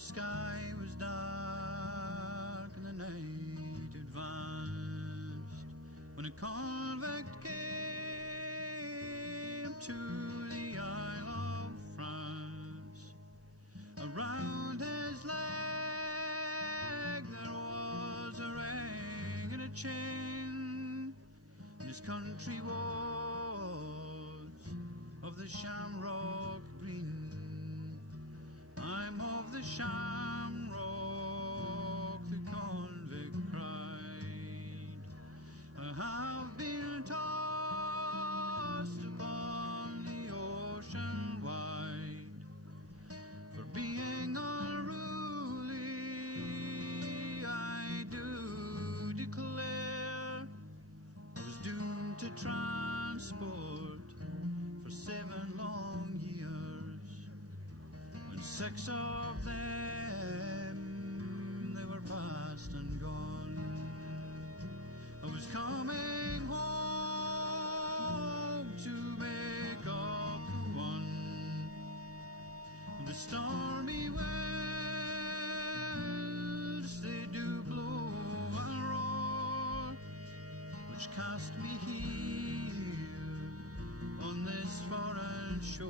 sky was dark and the night advanced when a convict came to the Isle of France. Around his leg there was a ring and a chain, and his country was of the shamrock green. I'm of the shamrock, the convict cried. I have been tossed upon the ocean wide for being unruly. I do declare I was doomed to transport for 7 long years. When 6 of them, they were past and gone. I was coming home to make up the one. The stormy winds, they do blow and roar, which cast me here on this foreign shore.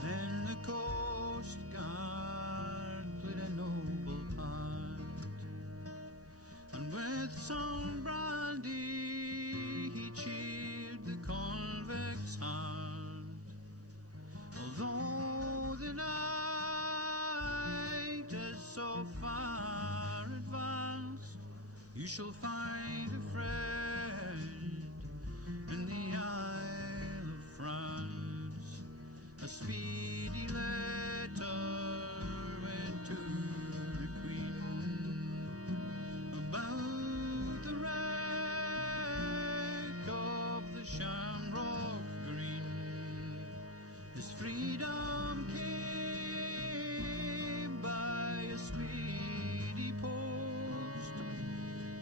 Then the Coast Guard played a noble part, and with some brandy he cheered the convict's heart. Although the night is so far advanced, you shall find a friend in the Isle of France. A speedy letter went to the Queen about the wreck of the shamrock green. His freedom came by a speedy post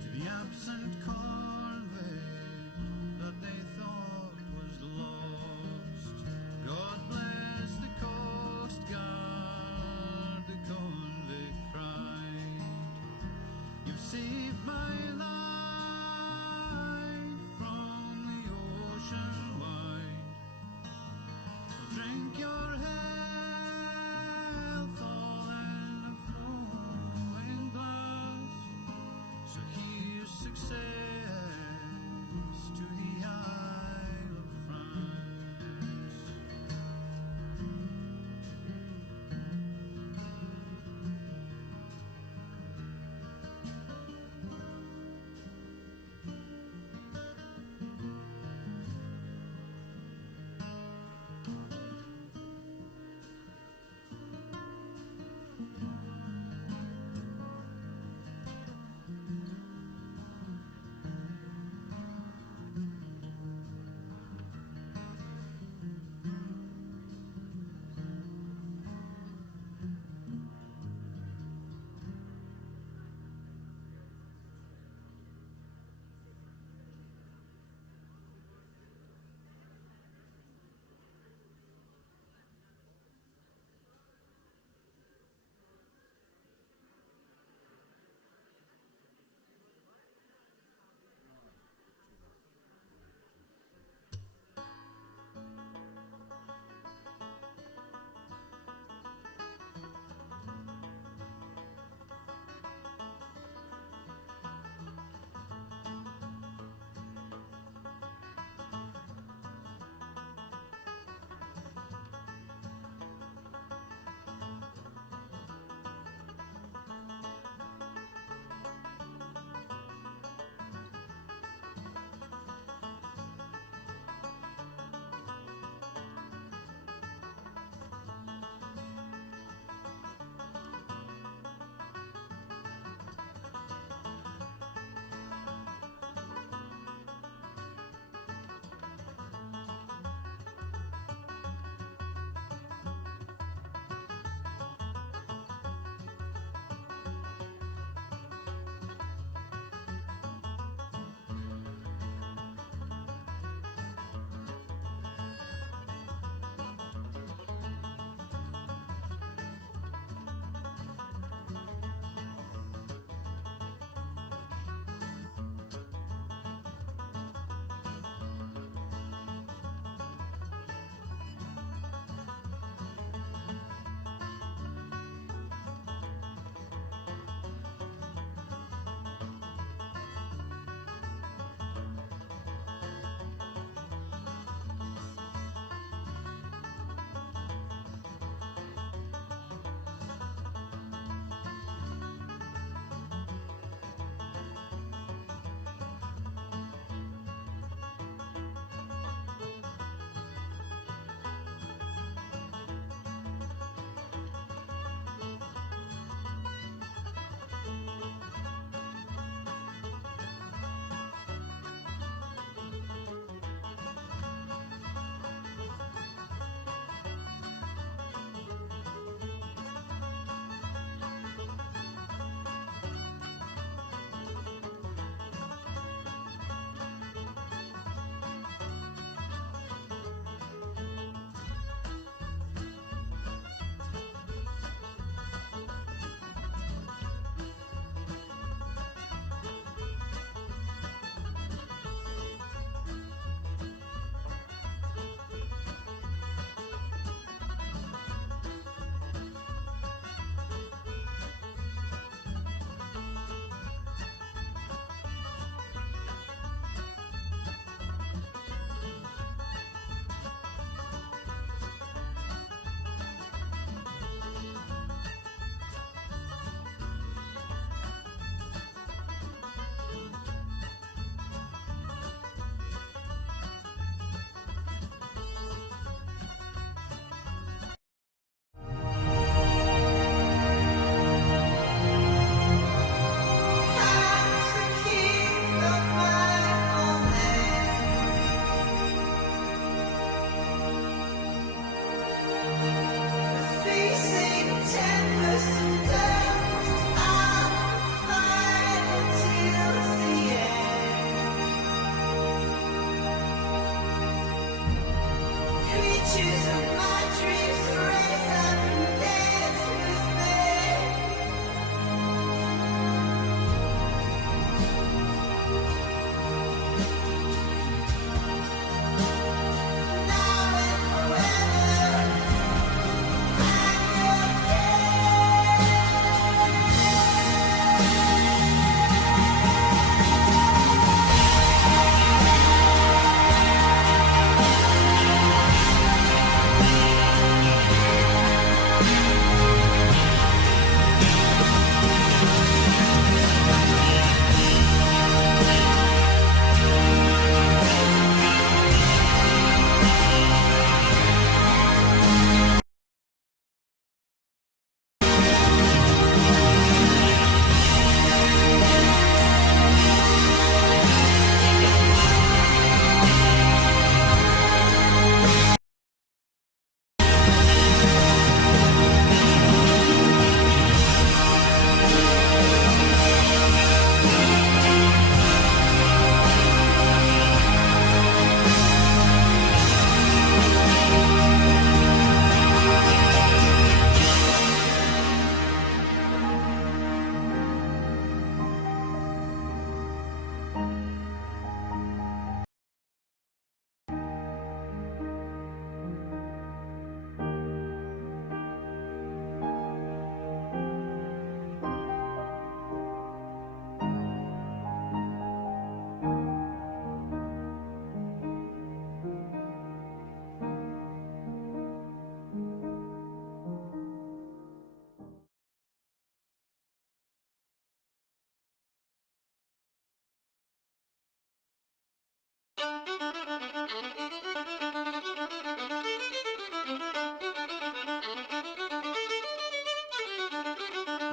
to the absent convict that they thought was lost. God bless the Coast Guard, the convict cried. You've saved my life from the ocean wide. I'll drink your health all in a flowing glass. So here's success to the Isle of France.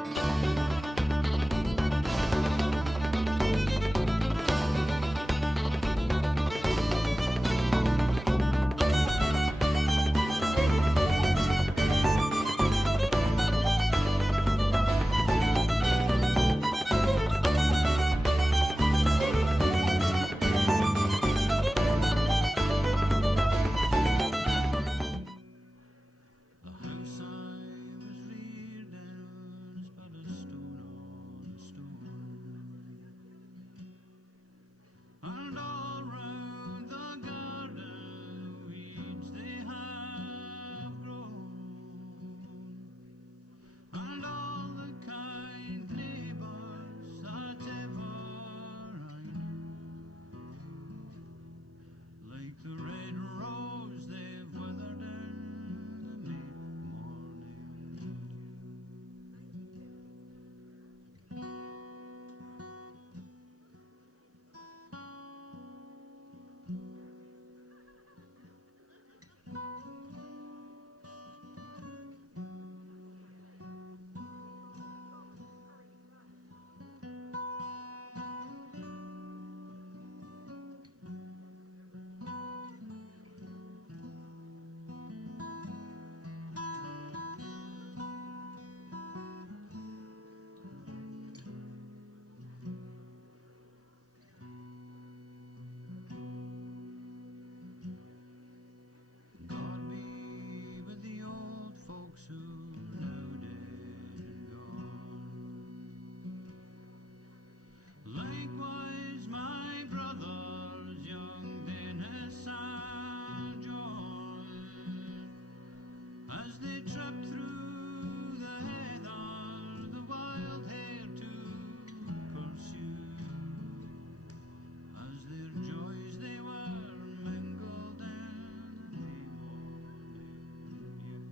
The house I was reared in is but a stone on a stone, and all round the garden weeds they have grown, and all the kind neighbours that ever I knew, like the red rose they've withered in the mid-morning dew. God be with the old folks who are now dead and gone. Likewise my brothers, young Dennis and John, as they trip through the heather, the wild hare to pursue, as their joys they were mingled in the morning dew.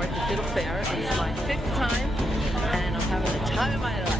we're at the Fiddle Fair. It's my 5th time, and I'm having the time of my life.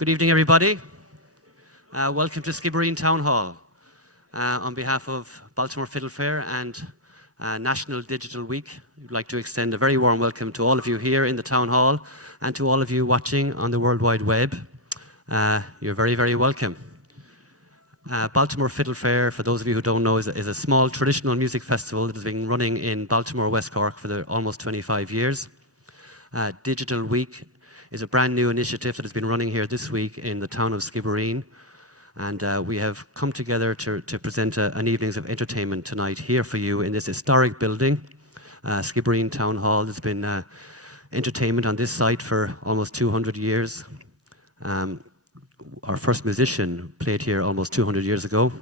Good evening, everybody. Welcome to Skibbereen Town Hall. On behalf of Baltimore Fiddle Fair and National Digital Week, I'd like to extend a very warm welcome to all of you here in the Town Hall and to all of you watching on the World Wide Web. You're very, very welcome. Baltimore Fiddle Fair, for those of you who don't know, is a small traditional music festival that has been running in Baltimore, West Cork for almost 25 years. Digital Week is a brand new initiative that has been running here this week in the town of Skibbereen. And we have come together to present an evenings of entertainment tonight here for you in this historic building, Skibbereen Town Hall. There's been entertainment on this site for almost 200 years. Our first musician played here almost 200 years ago.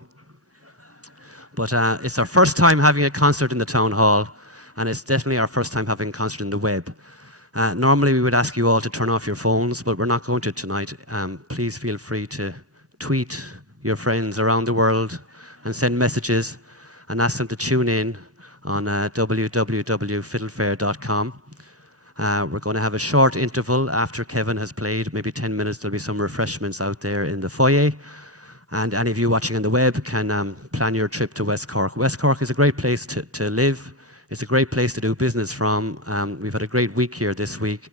But it's our first time having a concert in the Town Hall, and it's definitely our first time having a concert in the web. Normally we would ask you all to turn off your phones, but we're not going to tonight. Please feel free to tweet your friends around the world and send messages and ask them to tune in on www.fiddlefair.com. We're going to have a short interval after Kevin has played, maybe 10 minutes. There'll be some refreshments out there in the foyer. And any of you watching on the web can plan your trip to West Cork. West Cork is a great place to live. It's a great place to do business from. We've had a great week here this week.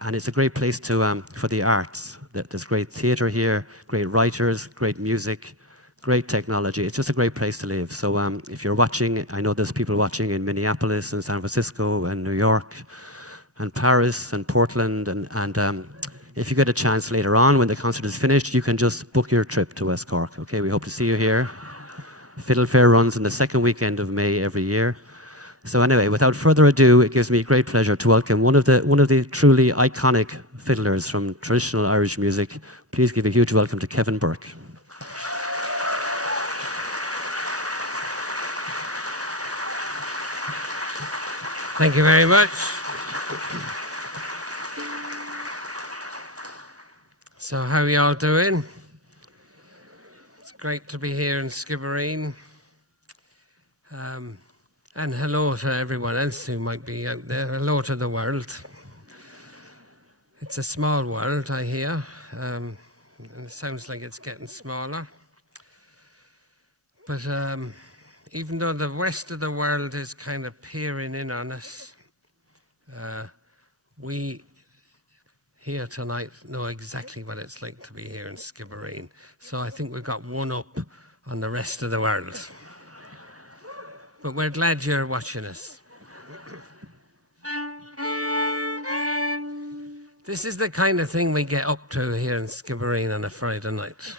And it's a great place for the arts. There's great theatre here, great writers, great music, great technology. It's just a great place to live. So if you're watching, I know there's people watching in Minneapolis and San Francisco and New York and Paris and Portland. And if you get a chance later on when the concert is finished, you can just book your trip to West Cork. Okay, we hope to see you here. Fiddle Fair runs on the second weekend of May every year. So anyway, without further ado, it gives me great pleasure to welcome one of the truly iconic fiddlers from traditional Irish music. Please give a huge welcome to Kevin Burke. Thank you very much. So how are you all doing? It's great to be here in Skibbereen. And hello to everyone else who might be out there. Hello to the world. It's a small world, I hear. And it sounds like it's getting smaller. But even though the rest of the world is kind of peering in on us, we here tonight know exactly what it's like to be here in Skibbereen. So I think we've got one up on the rest of the world. But we're glad you're watching us. This is the kind of thing we get up to here in Skibbereen on a Friday night.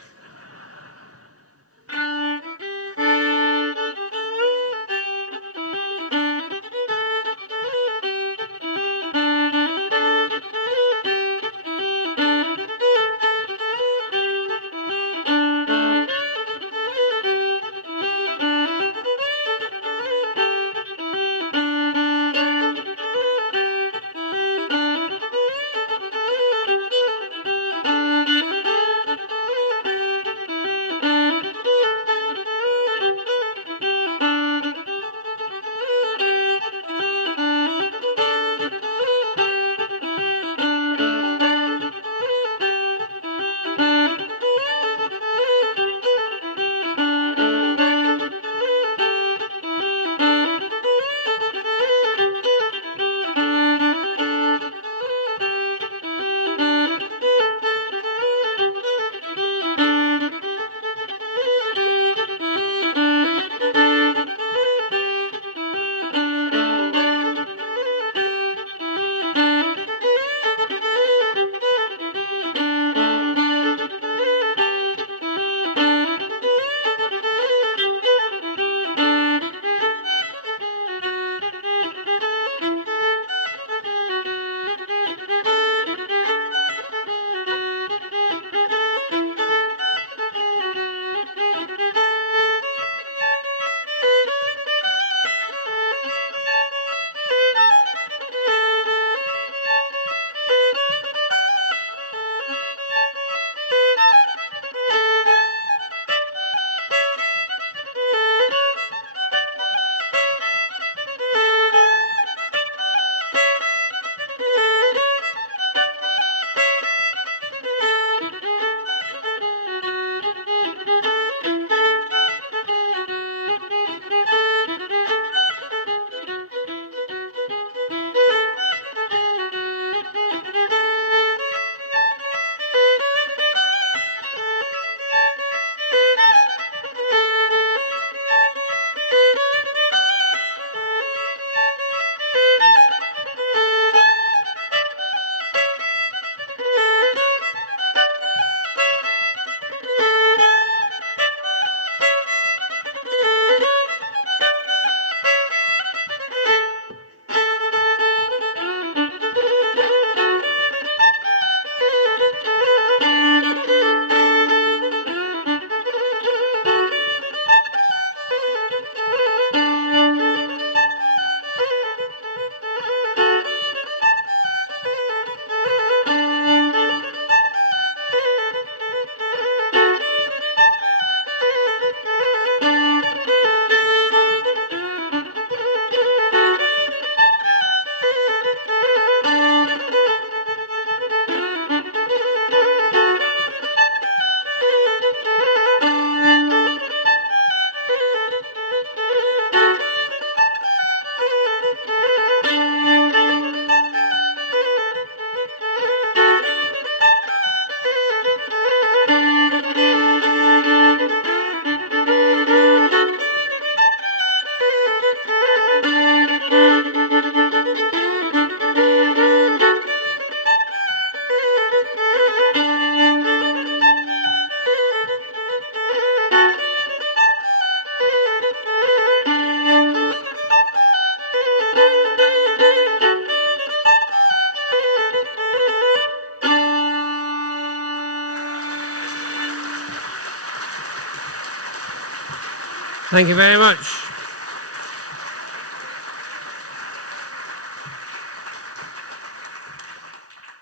Thank you very much.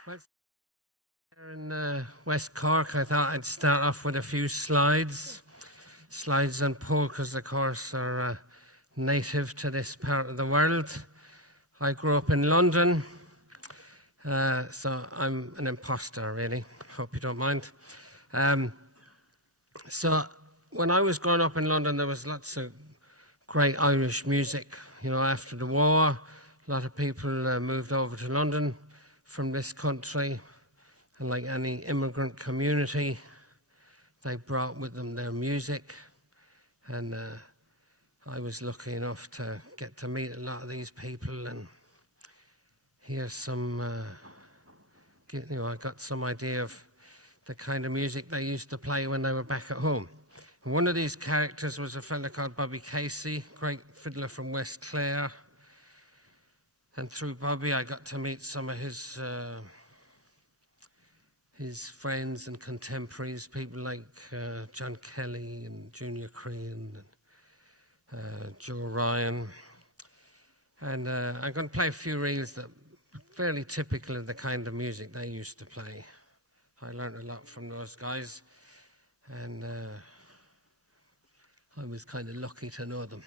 Well, here in West Cork, I thought I'd start off with a few slides. Slides and polkas, of course, are native to this part of the world. I grew up in London, so I'm an imposter, really. Hope you don't mind. So when I was growing up in London, there was lots of great Irish music. You know, after the war, a lot of people moved over to London from this country, and like any immigrant community, they brought with them their music, and I was lucky enough to get to meet a lot of these people and hear some, I got some idea of the kind of music they used to play when they were back at home. And one of these characters was a fella called Bobby Casey, great fiddler from West Clare. And through Bobby, I got to meet some of his friends and contemporaries, people like John Kelly and Junior Crean and Joe Ryan. And I'm going to play a few reels that are fairly typical of the kind of music they used to play. I learned a lot from those guys, and I was kind of lucky to know them.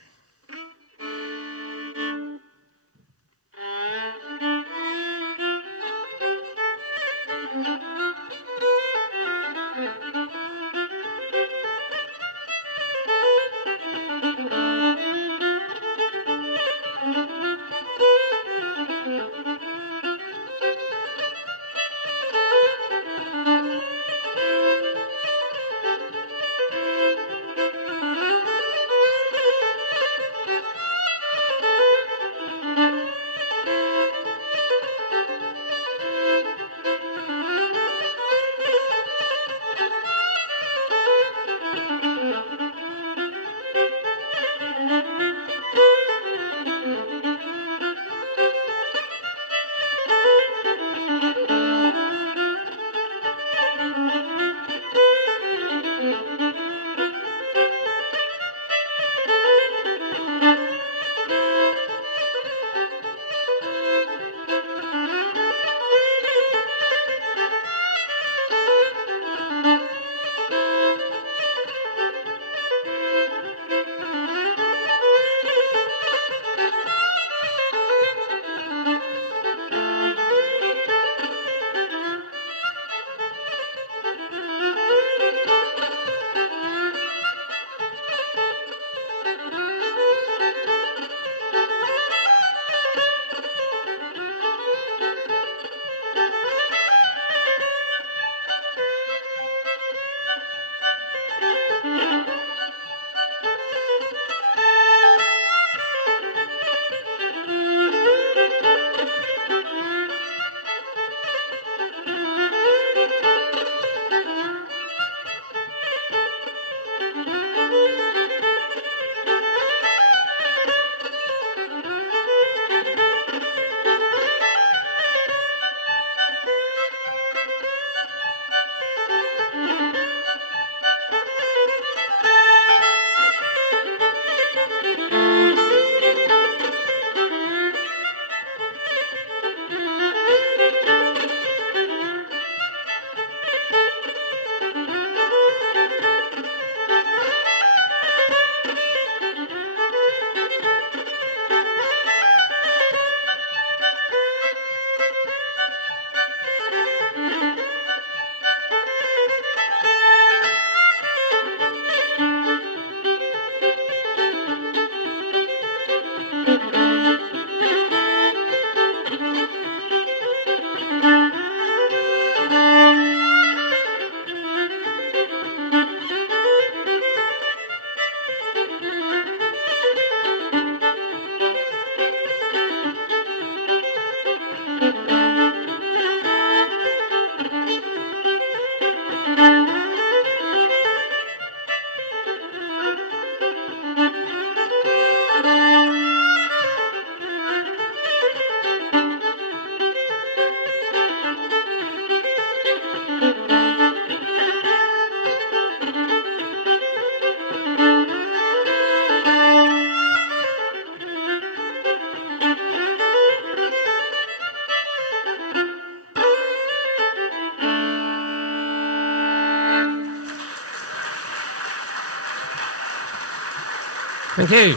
Thank you.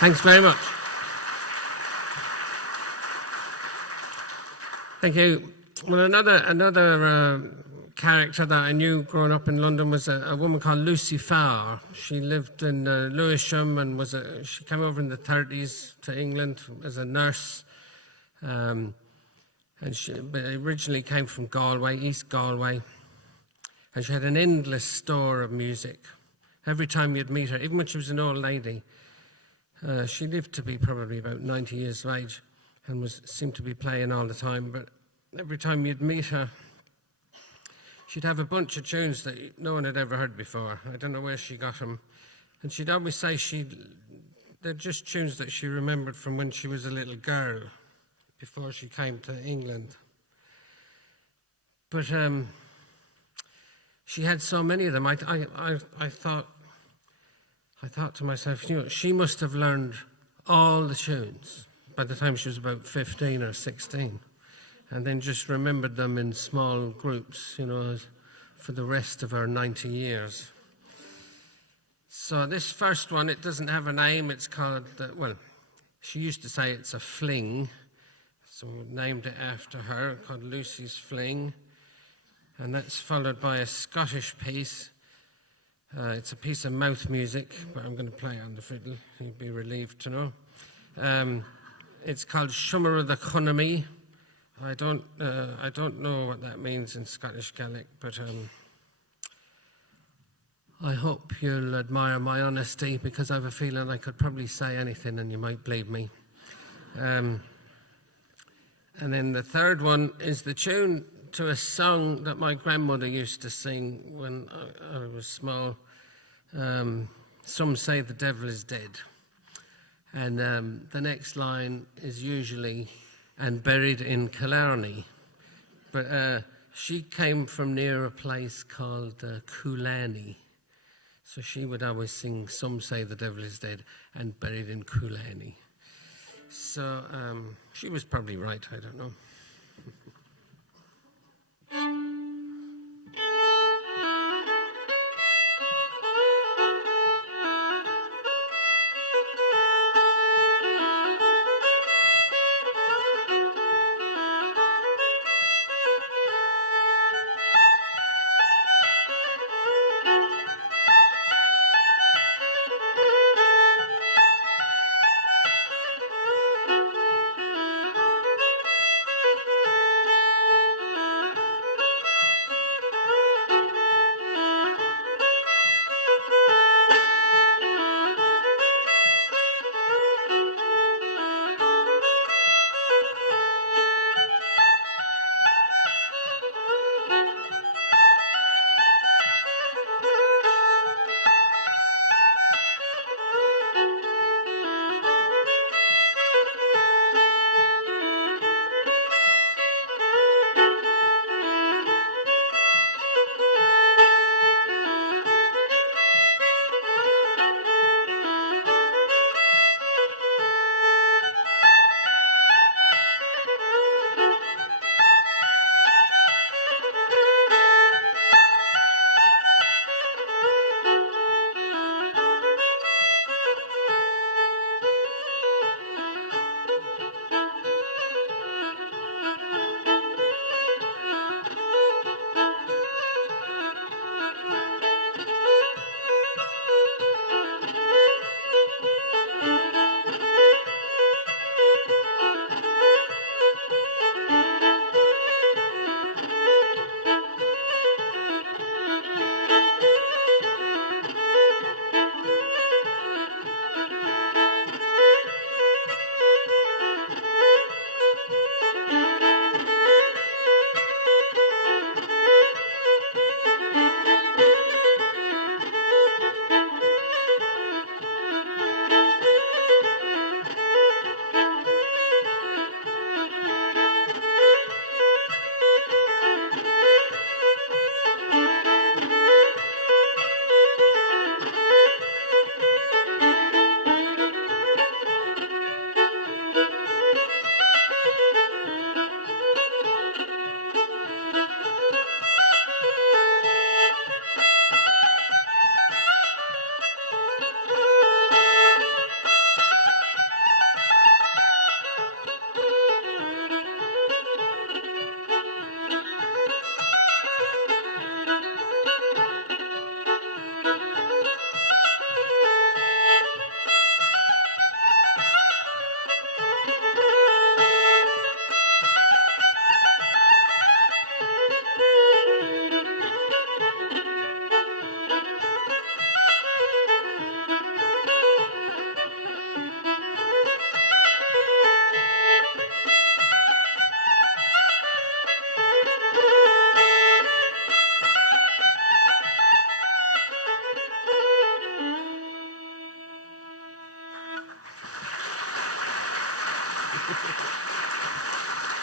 Thanks very much. Thank you. Well, another character that I knew growing up in London was a woman called Lucy Farr. She lived in Lewisham and she came over in the 30s to England as a nurse. And she originally came from Galway, East Galway. And she had an endless store of music. Every time you'd meet her, even when she was an old lady, she lived to be probably about 90 years of age and seemed to be playing all the time. But every time you'd meet her, she'd have a bunch of tunes that no one had ever heard before. I don't know where she got them. And she'd always say they're just tunes that she remembered from when she was a little girl before she came to England. But she had so many of them. I thought to myself, she must have learned all the tunes by the time she was about 15 or 16, and then just remembered them in small groups, for the rest of her 90 years. So this first one, it doesn't have a name. It's called, she used to say it's a fling, so we named it after her, called Lucy's Fling. And that's followed by a Scottish piece. It's a piece of mouth music, but I'm going to play it on the fiddle. You'd be relieved to know. It's called Shummer of the Chunamee. I don't know what that means in Scottish Gaelic, but I hope you'll admire my honesty, because I have a feeling I could probably say anything and you might believe me. And then the third one is the tune to a song that my grandmother used to sing when I was small. Some say the devil is dead. And the next line is usually, and buried in Killarney. But she came from near a place called Coolani. So she would always sing, some say the devil is dead, and buried in Coolani. So she was probably right, I don't know.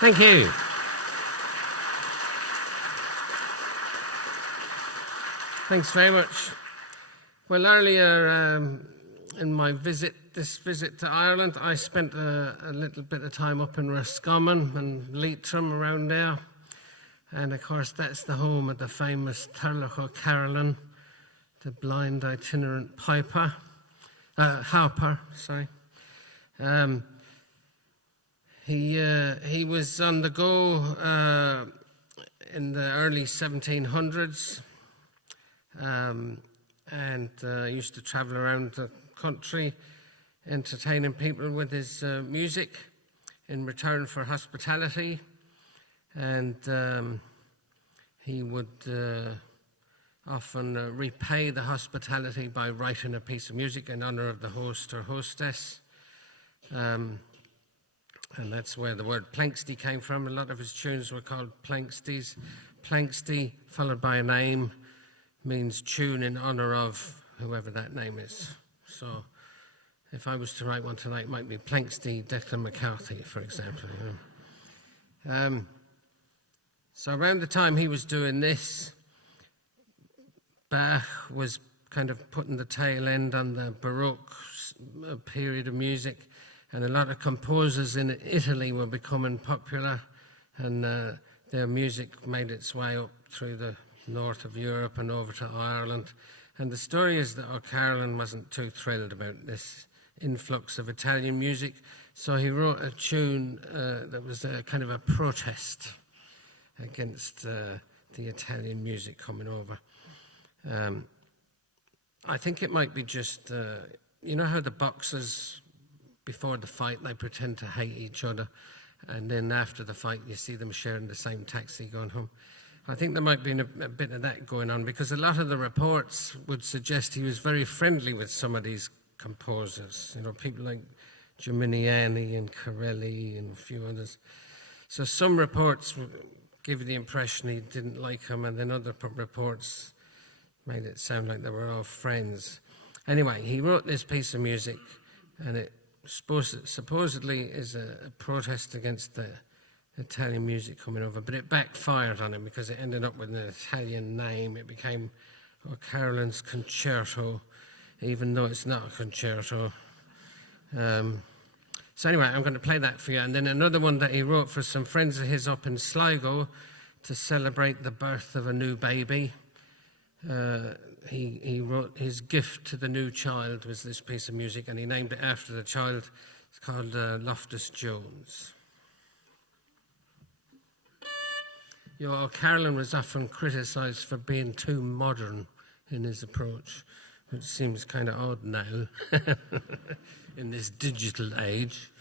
Thank you. Thanks very much. Well, earlier in my this visit to Ireland, I spent a little bit of time up in Roscommon and Leitrim around there. And of course, that's the home of the famous Turlough Carolan, the blind itinerant harper, sorry. He was on the go in the early 1700s and used to travel around the country entertaining people with his music in return for hospitality. And he would often repay the hospitality by writing a piece of music in honor of the host or hostess. And that's where the word planxty came from. A lot of his tunes were called planxties. Planxty, followed by a name, means tune in honor of whoever that name is. So if I was to write one tonight, it might be Planxty Declan McCarthy, for example. You know. So around the time he was doing this, Bach was kind of putting the tail end on the Baroque period of music, and a lot of composers in Italy were becoming popular, and their music made its way up through the north of Europe and over to Ireland. And the story is that O'Carolan wasn't too thrilled about this influx of Italian music, so he wrote a tune that was a kind of a protest against the Italian music coming over. I think it might be just, you know how the boxers, before the fight, they pretend to hate each other, and then after the fight, you see them sharing the same taxi going home. I think there might be a bit of that going on, because a lot of the reports would suggest he was very friendly with some of these composers, you know, people like Geminiani and Corelli and a few others. So some reports give the impression he didn't like him, and then other reports made it sound like they were all friends. Anyway, he wrote this piece of music, and it supposedly is a protest against the Italian music coming over, but it backfired on him because it ended up with an Italian name. It became O'Carolan's Concerto, even though it's not a concerto. So anyway, I'm going to play that for you. And then another one that he wrote for some friends of his up in Sligo to celebrate the birth of a new baby. He wrote his gift to the new child was this piece of music, and he named it after the child. It's called Loftus Jones. You know, O'Carolan was often criticised for being too modern in his approach, which seems kind of odd now in this digital age.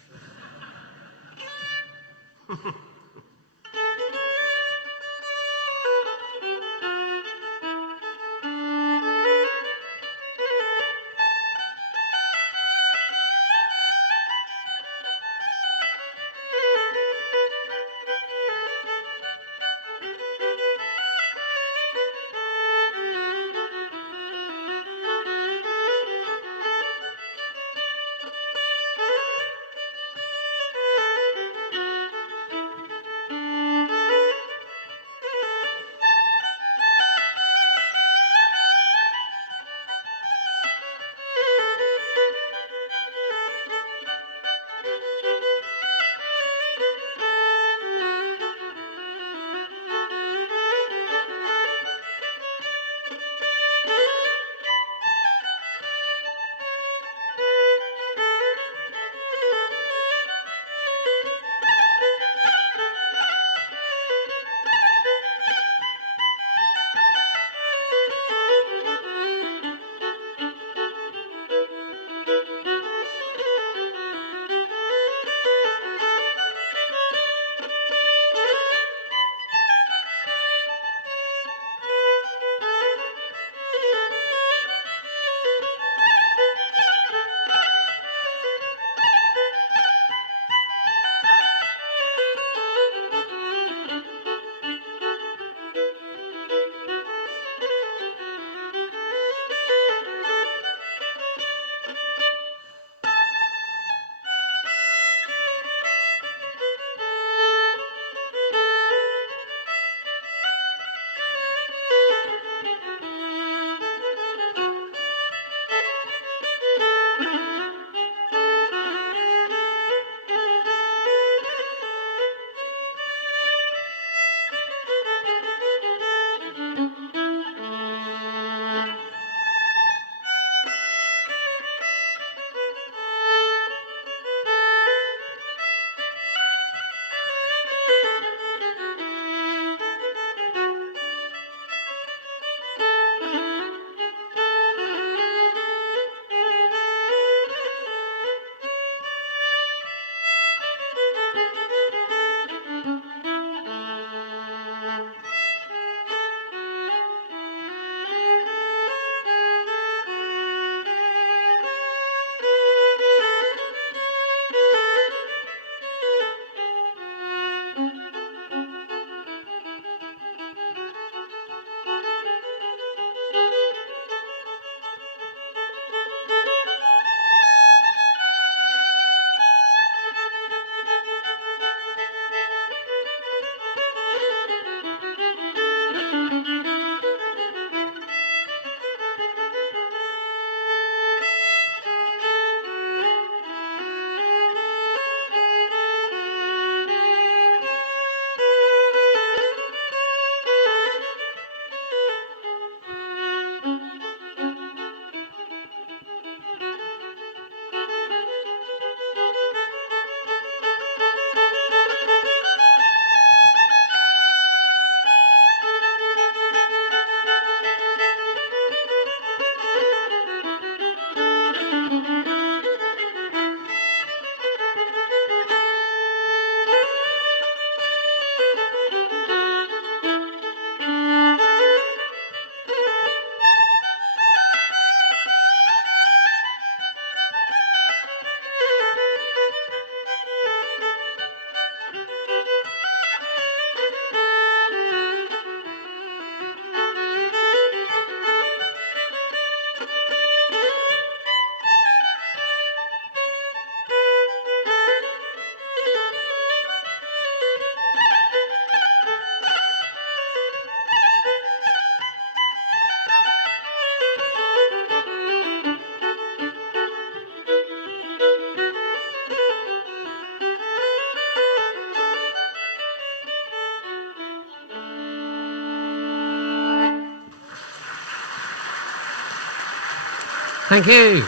Thank you.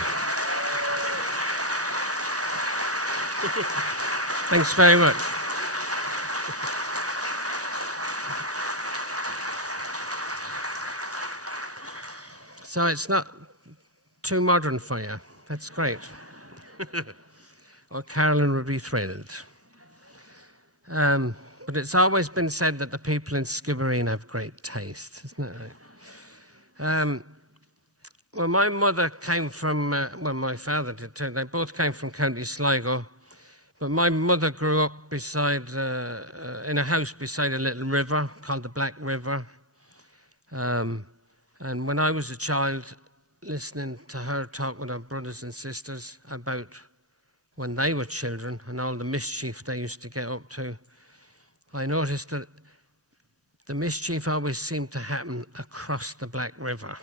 Thanks very much. So it's not too modern for you. That's great. Or Carolyn would be thrilled. But it's always been said that the people in Skibbereen have great taste, isn't it right? Well, my mother came from, my father did too. They both came from County Sligo. But my mother grew up beside, in a house beside a little river called the Black River. And when I was a child, listening to her talk with her brothers and sisters about when they were children and all the mischief they used to get up to, I noticed that the mischief always seemed to happen across the Black River.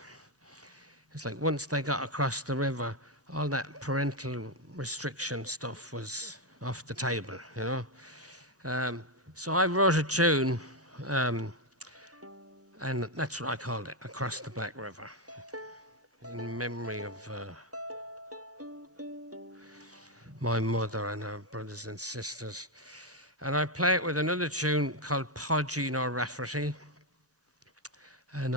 It's like once they got across the river, all that parental restriction stuff was off the table, you know. So I wrote a tune, and that's what I called it, Across the Black River, in memory of my mother and her brothers and sisters. And I play it with another tune called Podgy nor Rafferty. And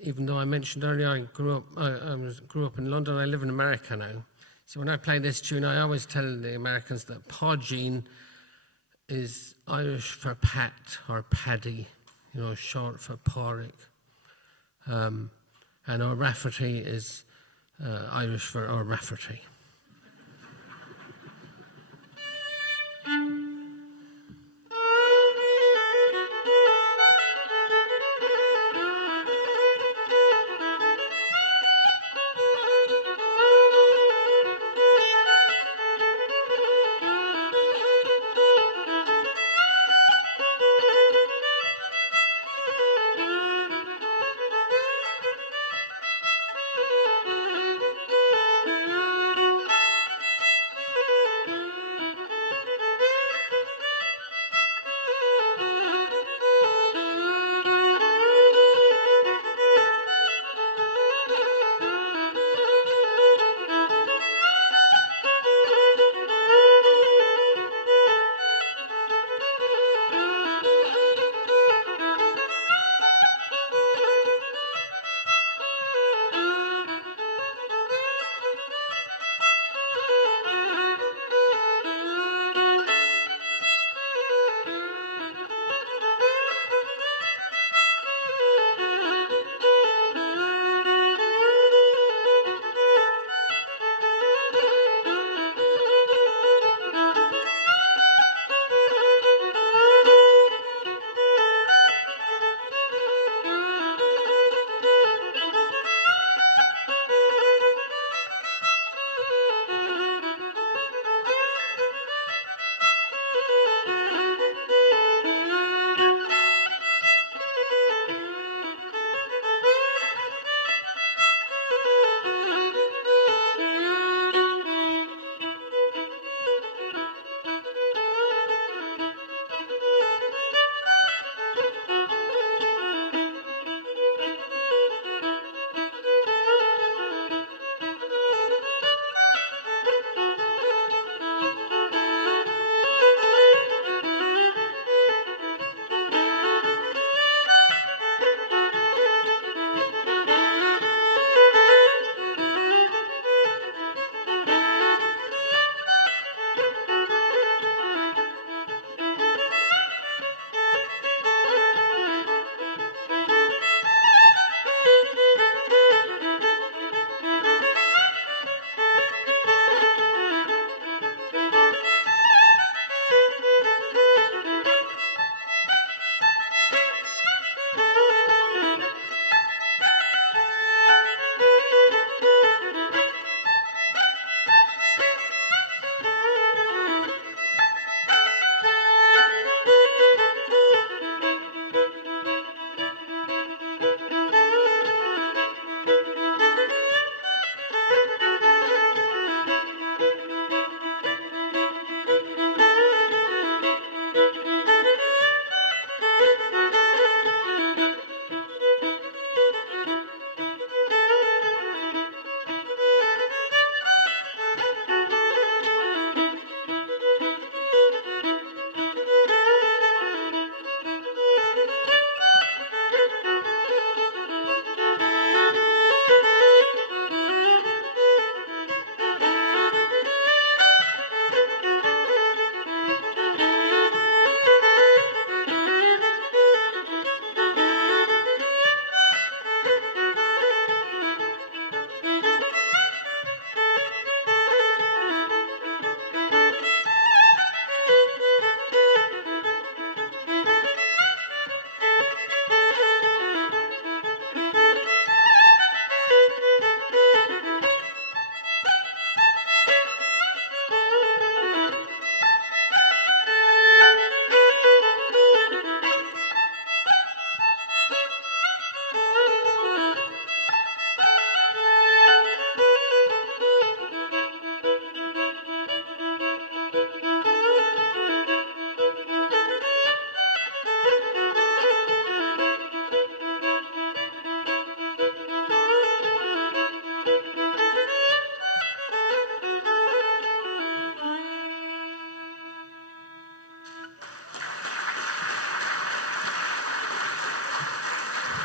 even though I mentioned earlier I grew up in London, I live in America now. So when I play this tune, I always tell the Americans that Podgeen is Irish for pat or paddy, you know, short for porrick. And O'Rafferty is Irish for O'Rafferty.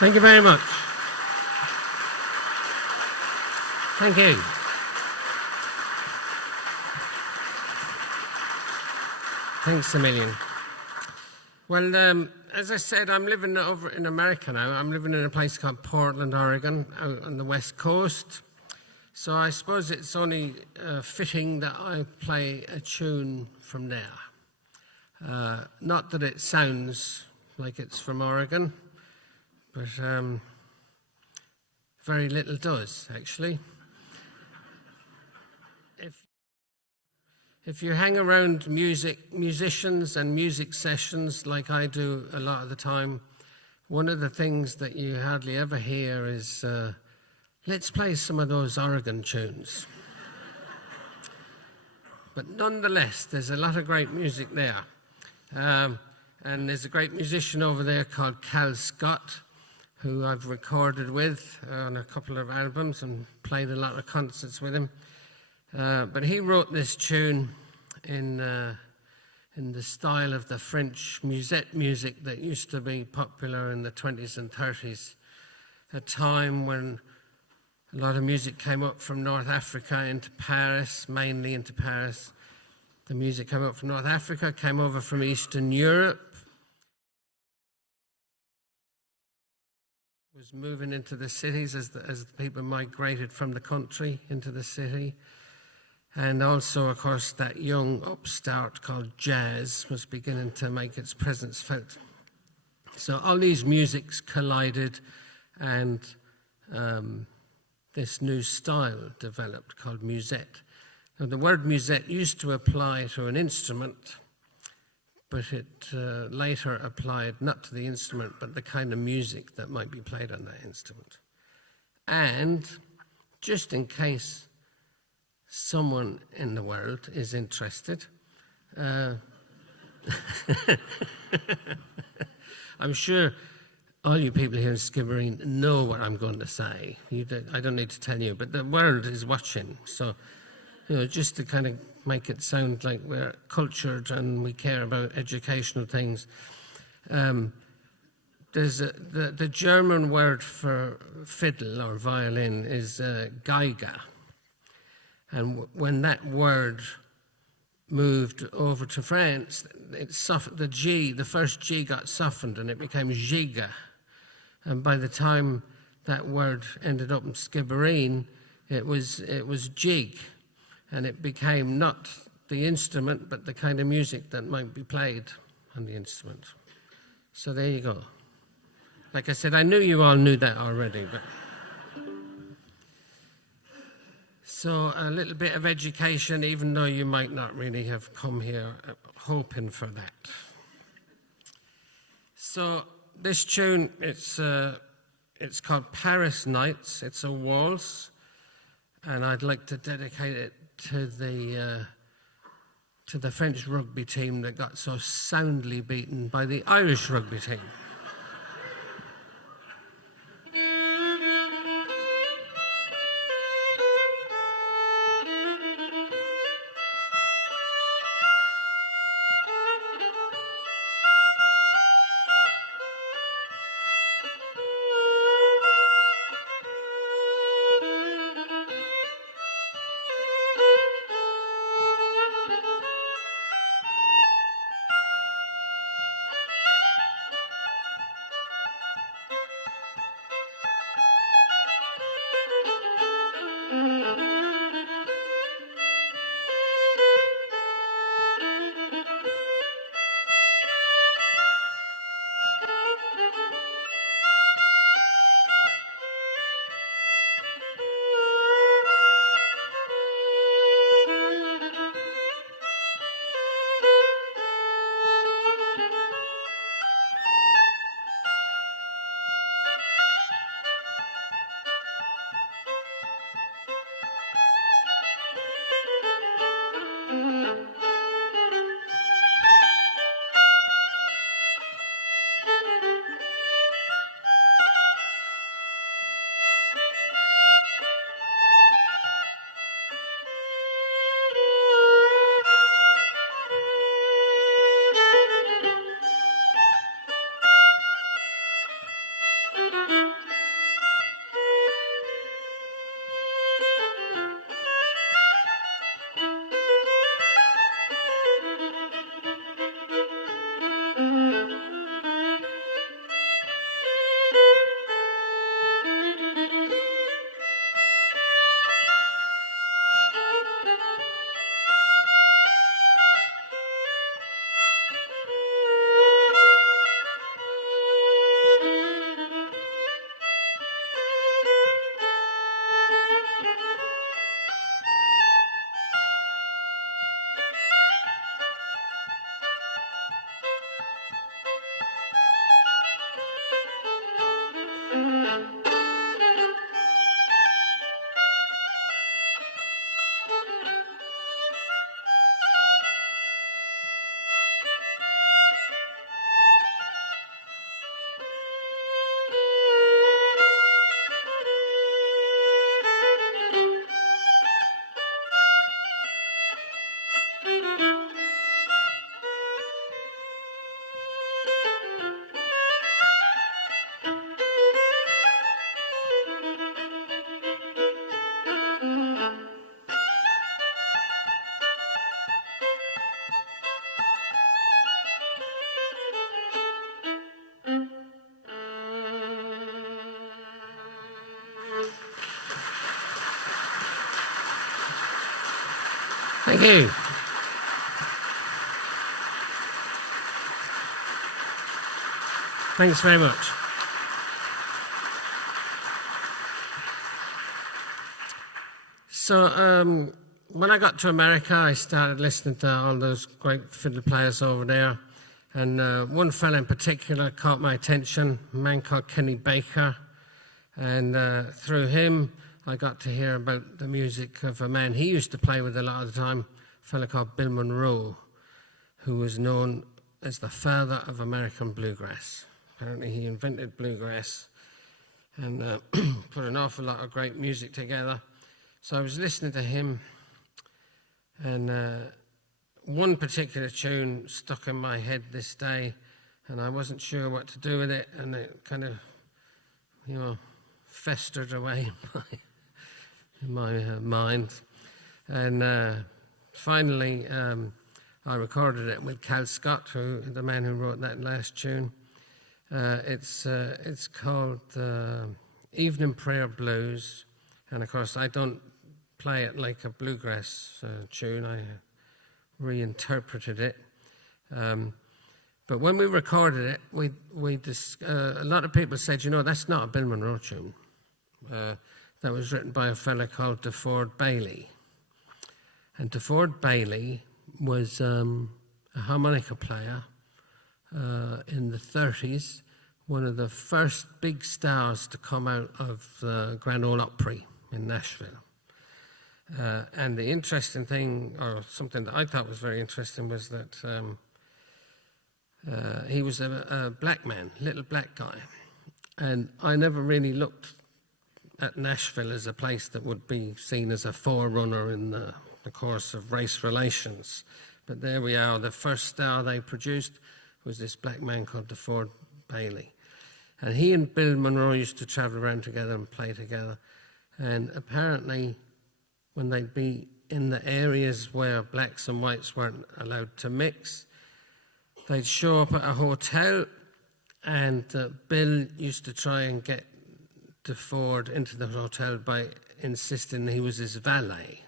Thank you very much. Thank you. Thanks a million. Well, as I said, I'm living over in America now. I'm living in a place called Portland, Oregon, out on the west coast. So I suppose it's only fitting that I play a tune from there. Not that it sounds like it's from Oregon, but very little does, actually. If you hang around musicians and music sessions like I do a lot of the time, one of the things that you hardly ever hear is, let's play some of those Oregon tunes. But nonetheless, there's a lot of great music there. And there's a great musician over there called Cal Scott, who I've recorded with on a couple of albums and played a lot of concerts with him. But he wrote this tune in the style of the French musette music that used to be popular in the 20s and 30s, a time when a lot of music came up from North Africa into Paris, mainly into Paris. The music came up from North Africa, came over from Eastern Europe, was moving into the cities as the people migrated from the country into the city. And also, of course, that young upstart called jazz was beginning to make its presence felt. So all these musics collided, and this new style developed called musette. Now, the word musette used to apply to an instrument, but it later applied not to the instrument, but the kind of music that might be played on that instrument. And just in case someone in the world is interested, I'm sure all you people here in Skibbereen know what I'm going to say. I don't need to tell you, but the world is watching. So, just to kind of make it sound like we're cultured and we care about educational things, there's the German word for fiddle or violin is Geige. And when that word moved over to France, the first G got softened and it became giga. And by the time that word ended up in Skibbereen, it was jig. And it became not the instrument, but the kind of music that might be played on the instrument. So there you go. Like I said, I knew you all knew that already, but... So a little bit of education, even though you might not really have come here hoping for that. So this tune, it's called Paris Nights. It's a waltz, and I'd like to dedicate it to the French rugby team that got so soundly beaten by the Irish rugby team. Thank you. Thanks very much. So when I got to America, I started listening to all those great fiddle players over there. And one fella in particular caught my attention, a man called Kenny Baker. And through him, I got to hear about the music of a man he used to play with a lot of the time, a fella called Bill Monroe, who was known as the father of American bluegrass. Apparently he invented bluegrass and put an awful lot of great music together. So I was listening to him, and one particular tune stuck in my head this day, and I wasn't sure what to do with it, and it kind of, festered away in my mind. And finally, I recorded it with Cal Scott, the man who wrote that last tune. It's called Evening Prayer Blues, and of course I don't play it like a bluegrass tune. I reinterpreted it. But when we recorded it, a lot of people said, that's not a Bill Monroe tune. That was written by a fella called DeFord Bailey. And DeFord Bailey was a harmonica player in the 30s, one of the first big stars to come out of the Grand Ole Opry in Nashville. And the interesting thing, or something that I thought was very interesting, was that he was a black man, little black guy. And I never really looked at Nashville as a place that would be seen as a forerunner in the course of race relations. But there we are. The first star they produced was this black man called DeFord Bailey. And he and Bill Monroe used to travel around together and play together. And apparently, when they'd be in the areas where blacks and whites weren't allowed to mix, they'd show up at a hotel, and Bill used to try and get DeFord into the hotel by insisting he was his valet.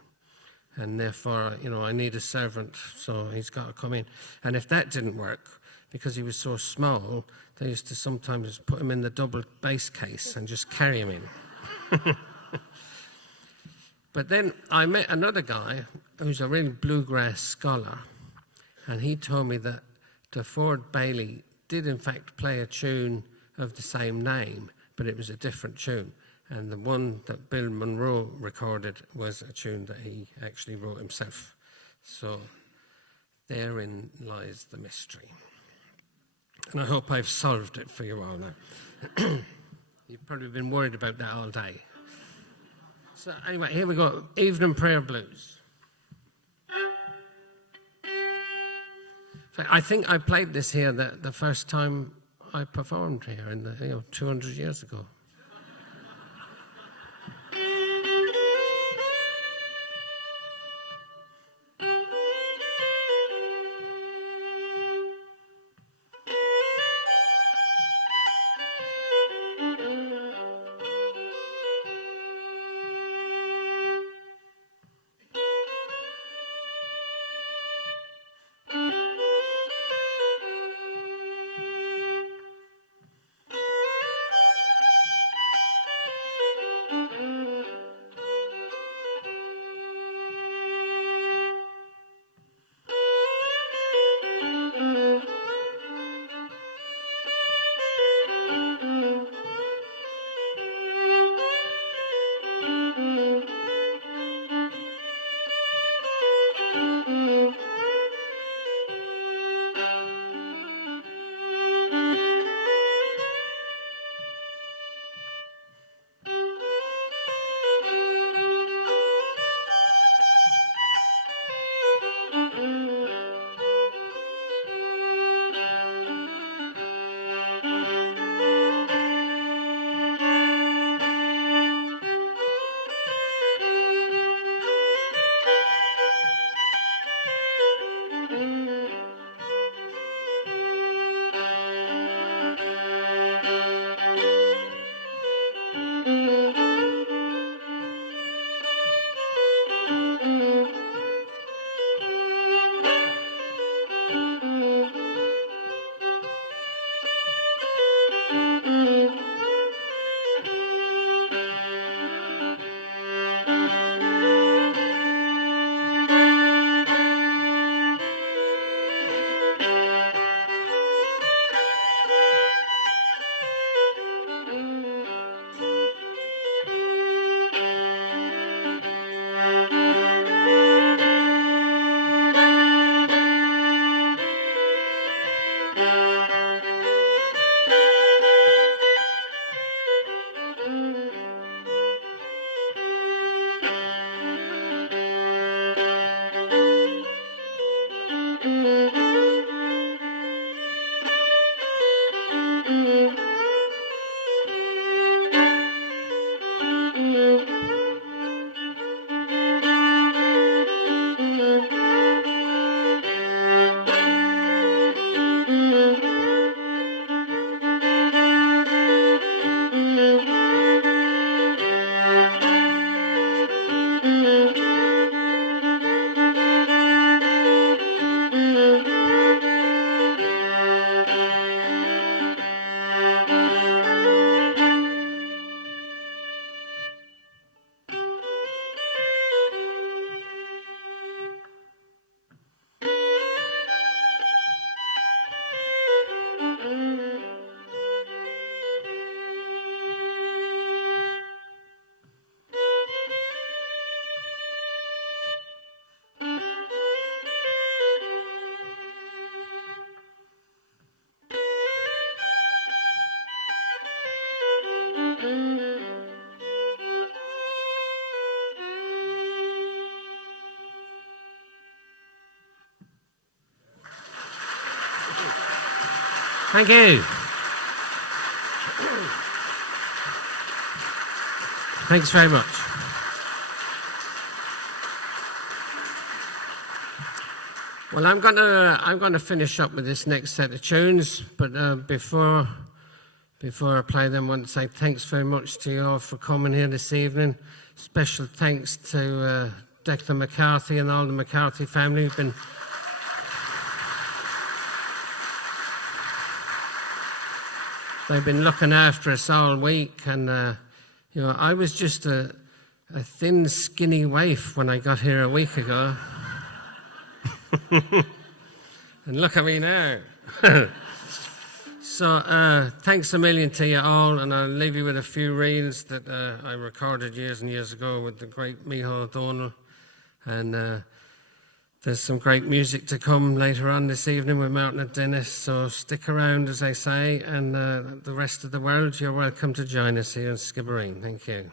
And therefore, I need a servant, so he's got to come in. And if that didn't work, because he was so small, they used to sometimes put him in the double bass case and just carry him in. But then I met another guy who's a real bluegrass scholar, and he told me that DeFord Bailey did in fact play a tune of the same name, but it was a different tune. And the one that Bill Monroe recorded was a tune that he actually wrote himself. So therein lies the mystery. And I hope I've solved it for you all now. You've probably been worried about that all day. So anyway, here we go. Evening Prayer Blues. I think I played this here the first time I performed here in 200 years ago. Thank you. Thanks very much. Well, I'm gonna finish up with this next set of tunes, but before I play them, I want to say thanks very much to you all for coming here this evening. Special thanks to Declan McCarthy and all the McCarthy family who've been they've been looking after us all week, and you know, I was just a thin, skinny waif when I got here a week ago. And look at me now. So thanks a million to you all, and I'll leave you with a few reels that I recorded years and years ago with the great Micheál O'Donnell. And there's some great music to come later on this evening with Martin and Dennis, so stick around, as I say, and the rest of the world, you're welcome to join us here in Skibbereen. Thank you.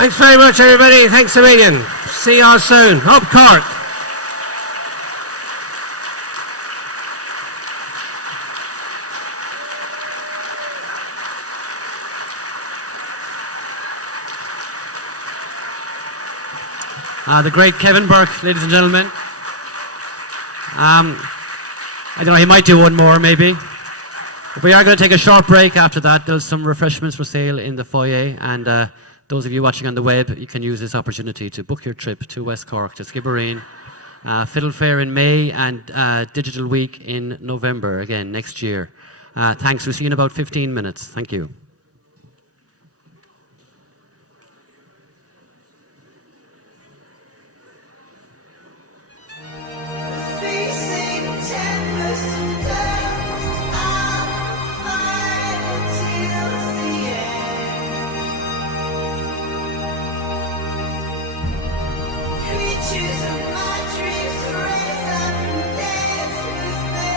Thanks very much, everybody. Thanks a million. See you all soon. Up Cork. The great Kevin Burke, ladies and gentlemen. I don't know, he might do one more maybe. We are going to take a short break after that. There's some refreshments for sale in the foyer, and those of you watching on the web, you can use this opportunity to book your trip to West Cork, to Skibbereen, Fiddle Fair in May, and Digital Week in November, again, next year. Thanks. We'll see you in about 15 minutes. Thank you. Facing tempest of doubt, I'll fight till the end. Creatures of my dreams rise up and dance with me.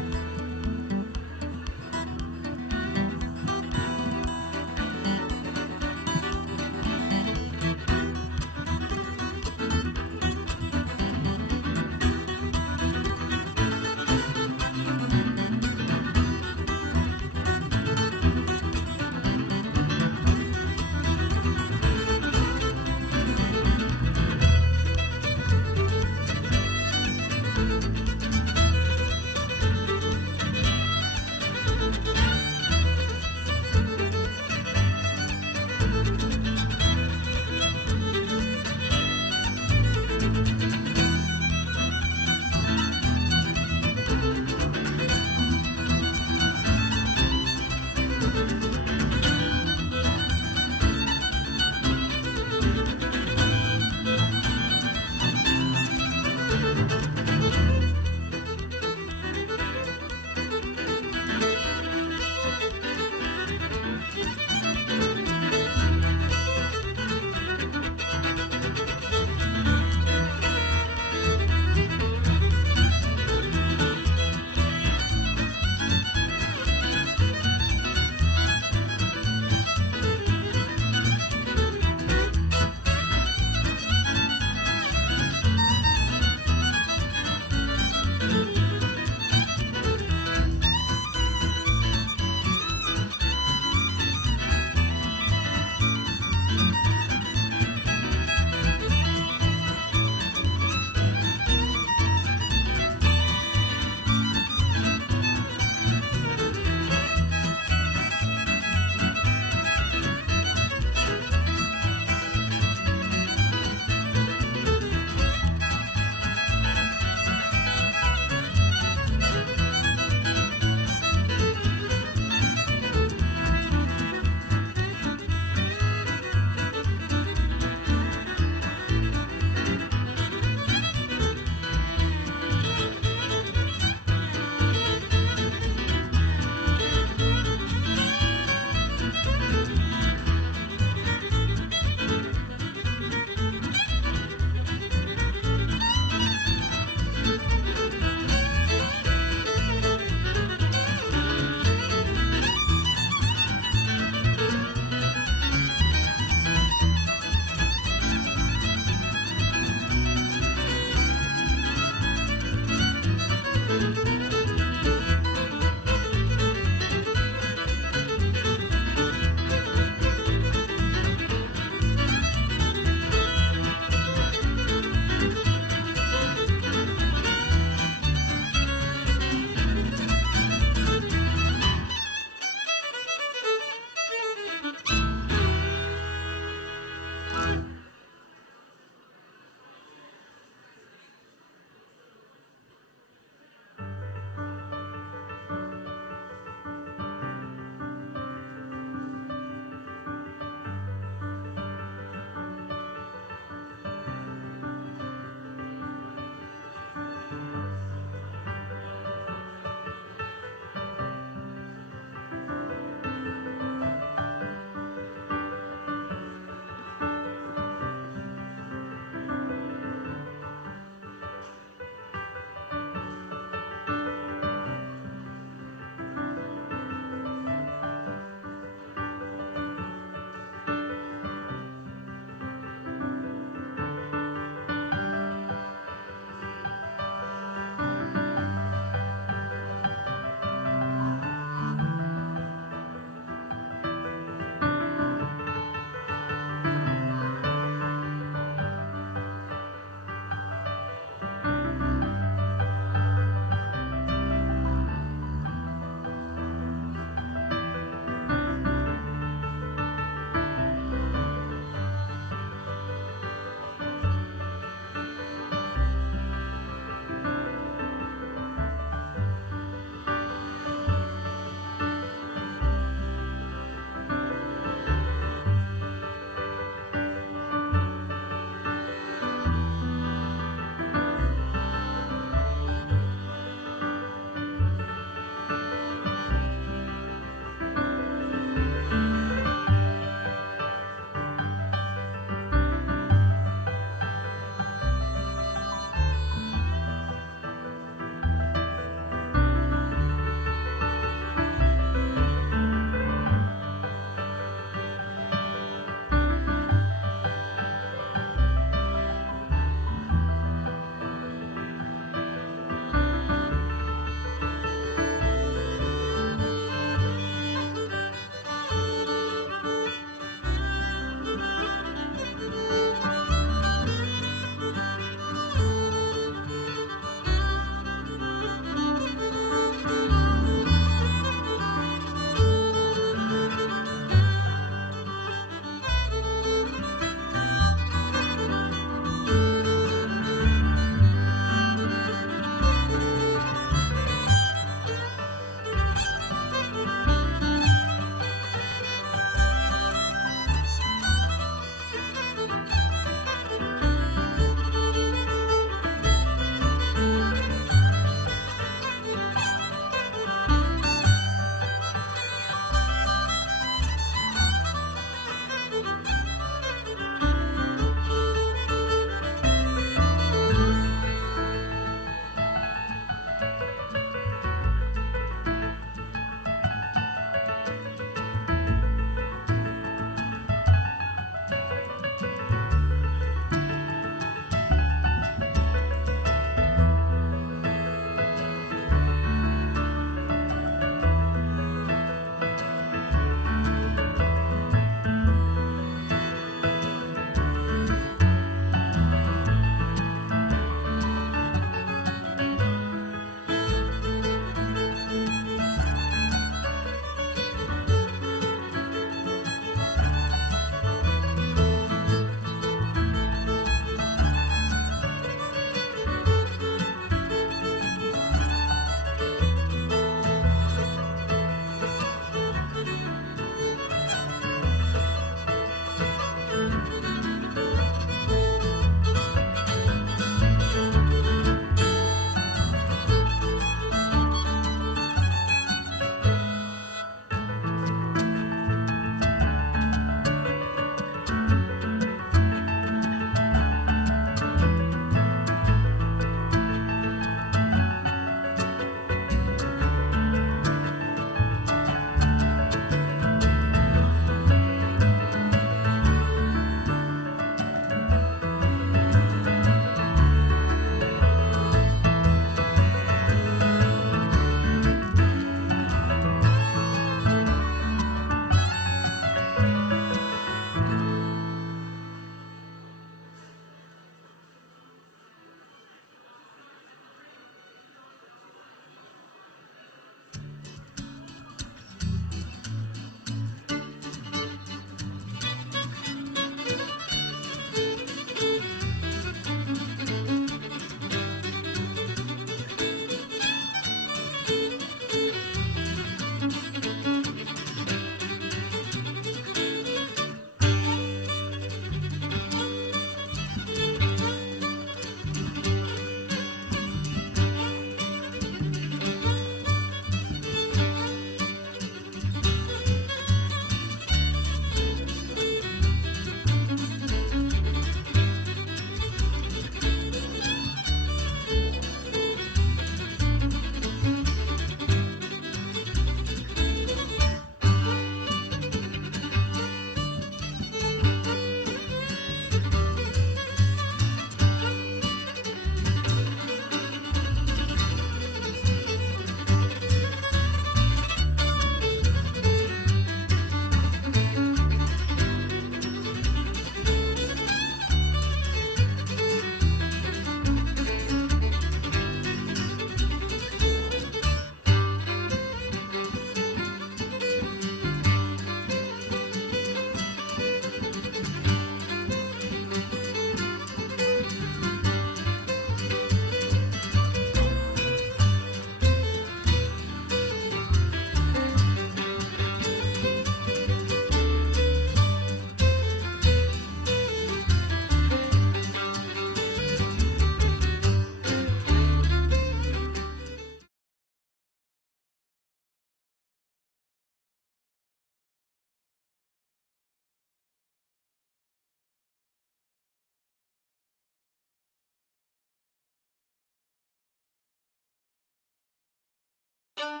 I'm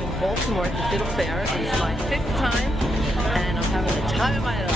in Baltimore at the Fiddle Fair. It's my 5th time, and I'm having the time of my life.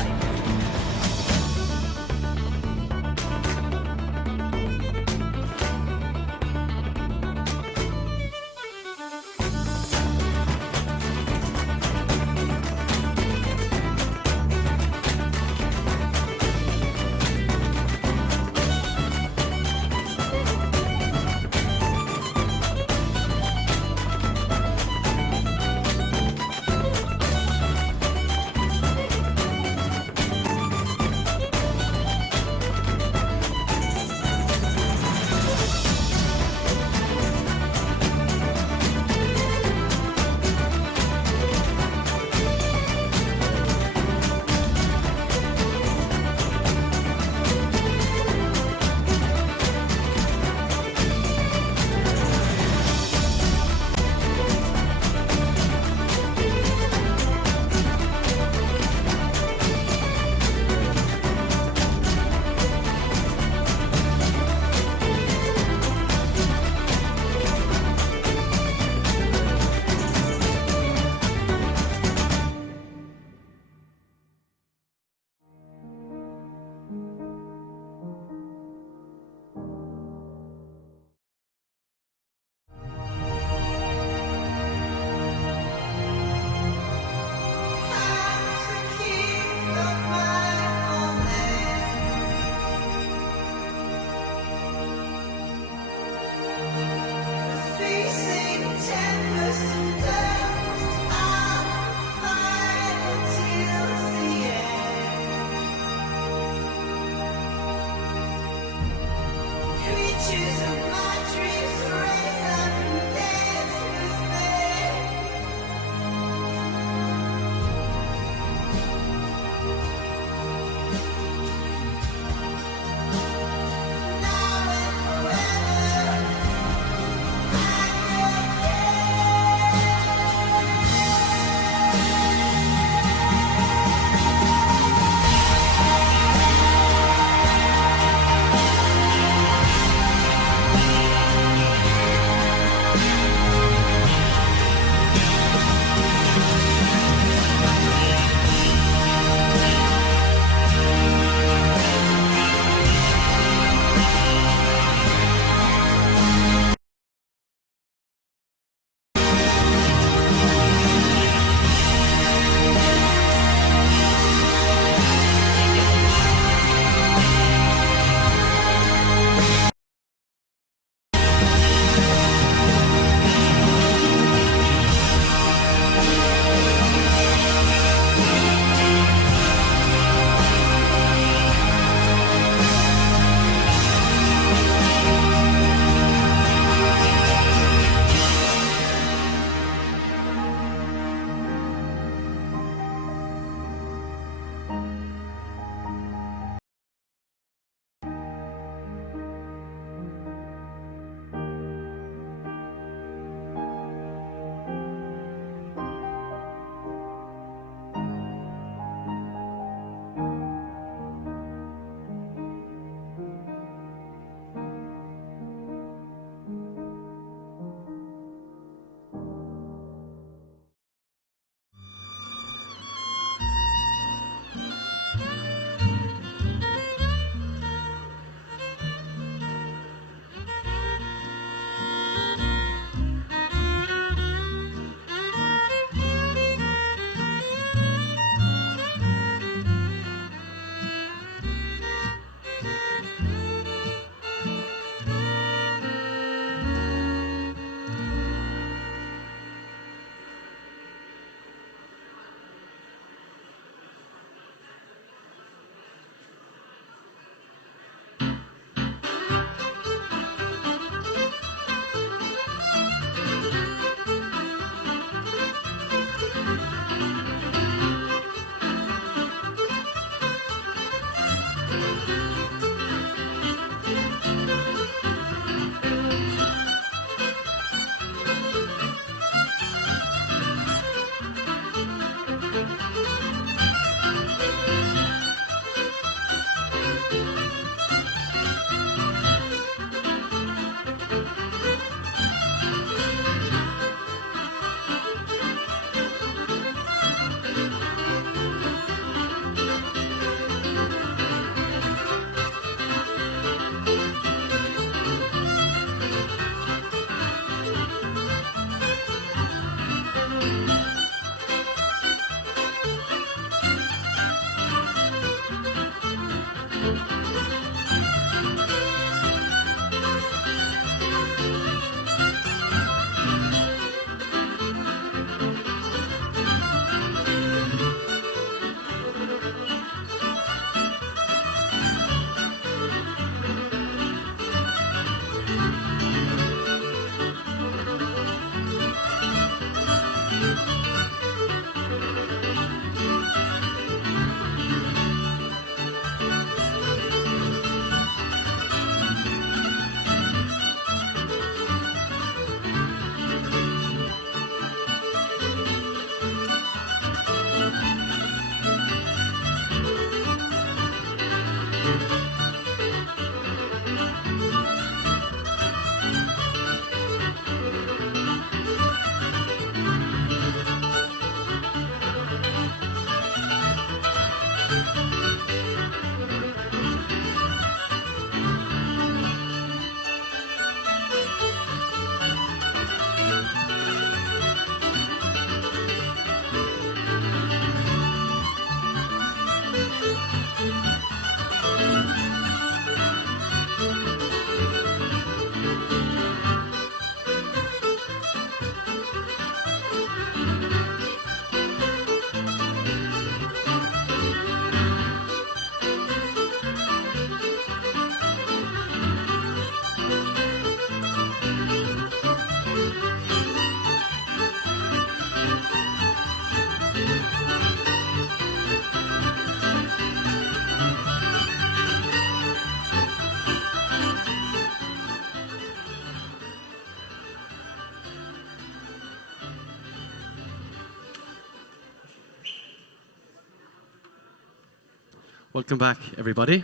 Welcome back, everybody,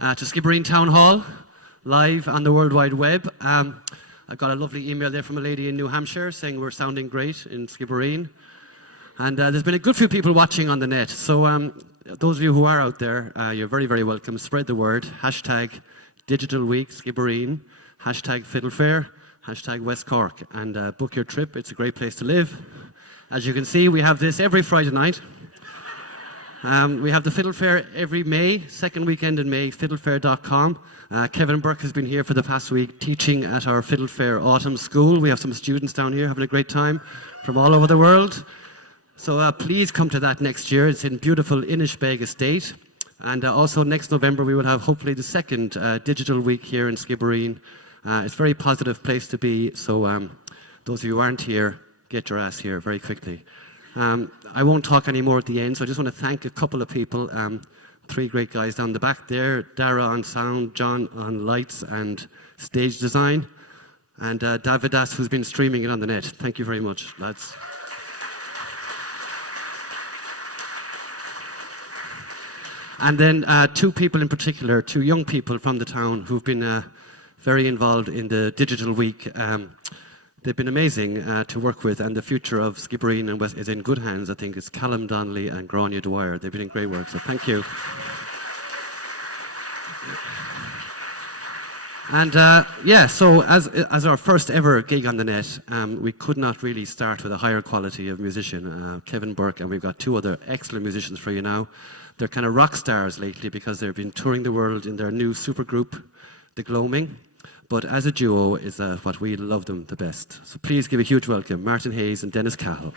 to Skibbereen Town Hall, live on the World Wide Web. I got a lovely email there from a lady in New Hampshire saying we're sounding great in Skibbereen. And there's been a good few people watching on the net. So those of you who are out there, you're very, very welcome. Spread the word. Hashtag Digital Week Skibbereen. Hashtag Fiddle Fair. Hashtag West Cork. And book your trip. It's a great place to live. As you can see, we have this every Friday night. We have the Fiddle Fair every May, second weekend in May, fiddlefair.com. Kevin Burke has been here for the past week teaching at our Fiddle Fair Autumn School. We have some students down here having a great time from all over the world. So please come to that next year. It's in beautiful Inishbeg Estate. And also next November we will have hopefully the second digital week here in Skibbereen. It's a very positive place to be. So those of you who aren't here, get your ass here very quickly. I won't talk anymore at the end, so I just want to thank a couple of people. Three great guys down the back there, Dara on sound, John on lights and stage design, and Davidas, who's been streaming it on the net. Thank you very much, lads. And then two people in particular, two young people from the town who've been very involved in the digital week. They've been amazing to work with, and the future of Skibbereen and West is in good hands. I think it's Callum Donnelly and Grania Dwyer. They've been in great work, so thank you. And yeah, so as our first ever gig on the net, we could not really start with a higher quality of musician. Kevin Burke, and we've got two other excellent musicians for you now. They're kind of rock stars lately because they've been touring the world in their new supergroup, The Gloaming. But as a duo is what we love them the best. So please give a huge welcome, Martin Hayes and Dennis Cahill.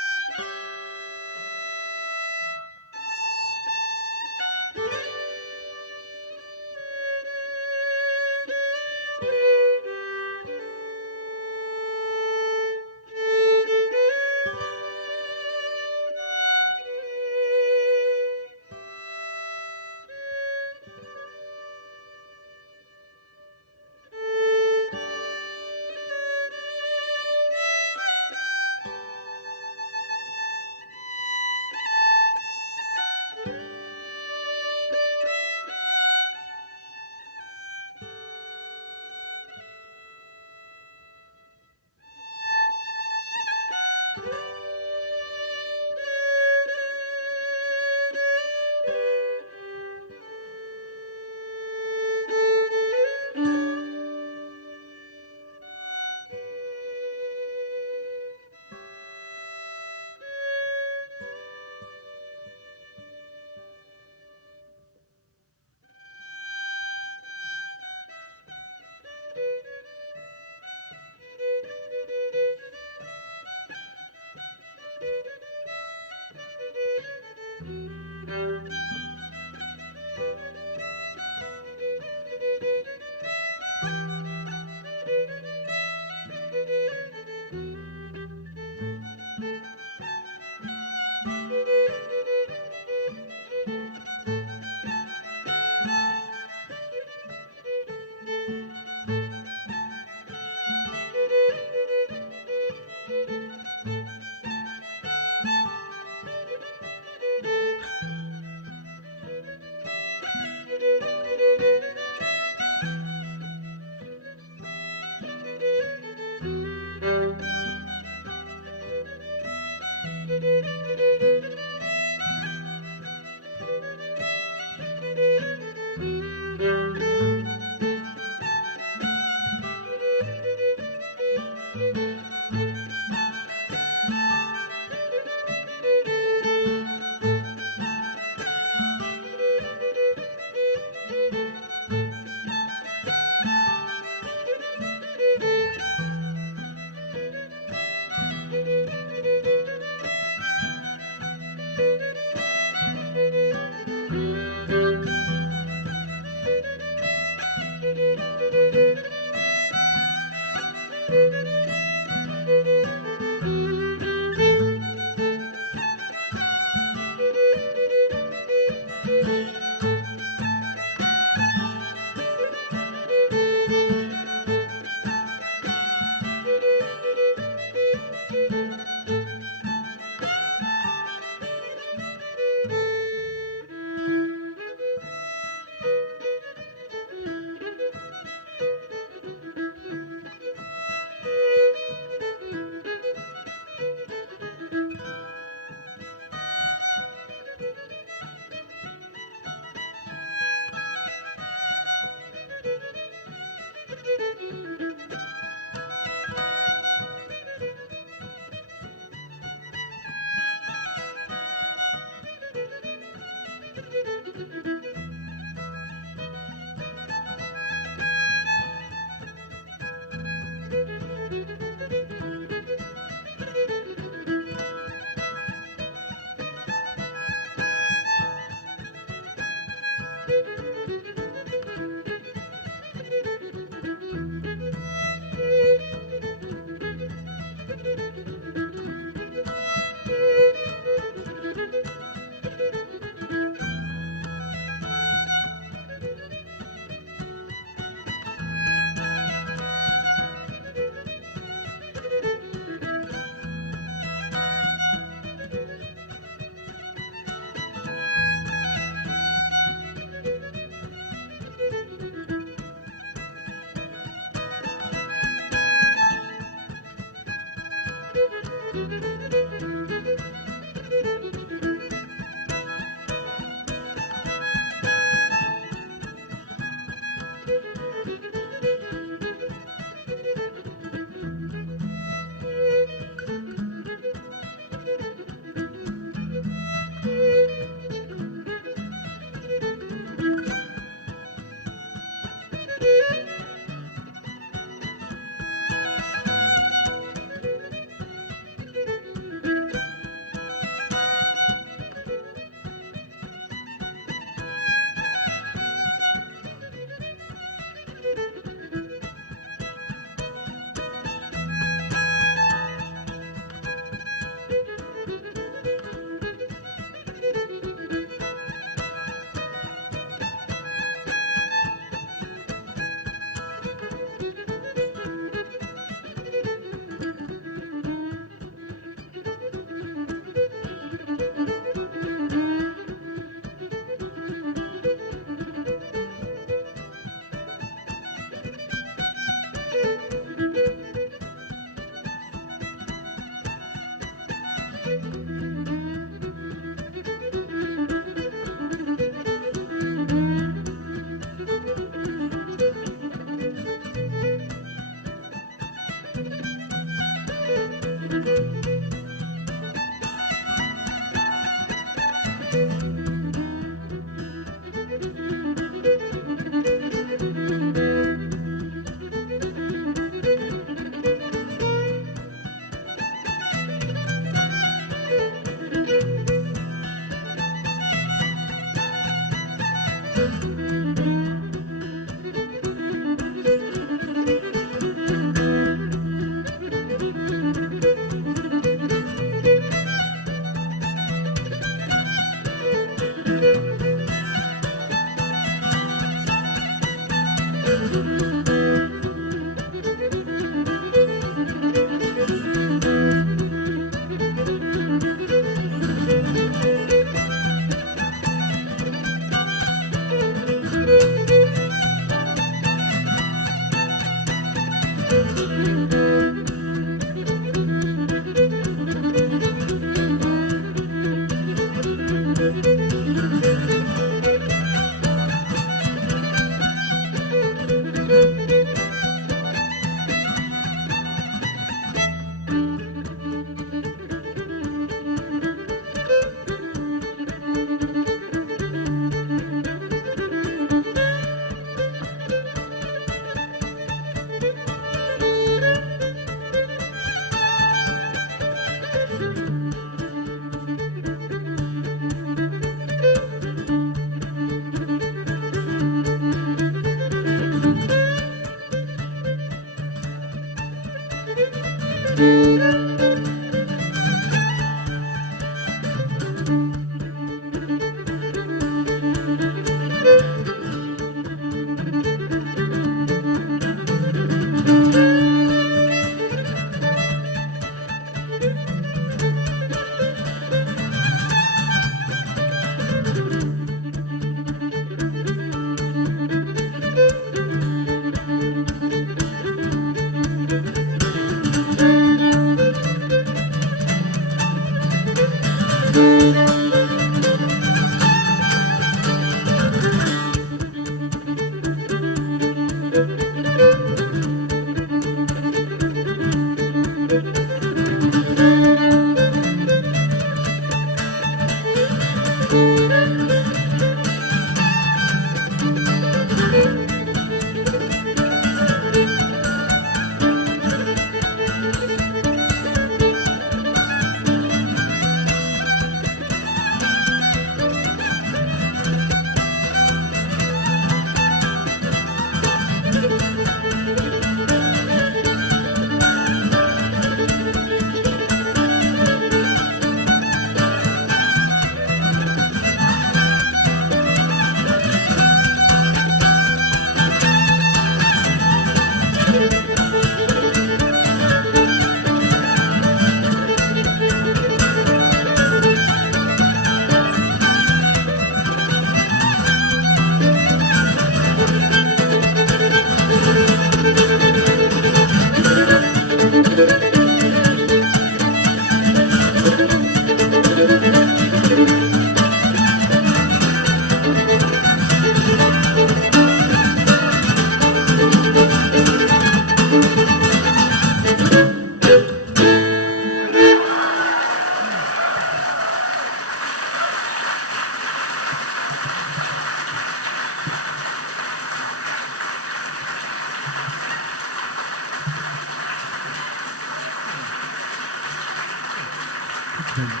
very much.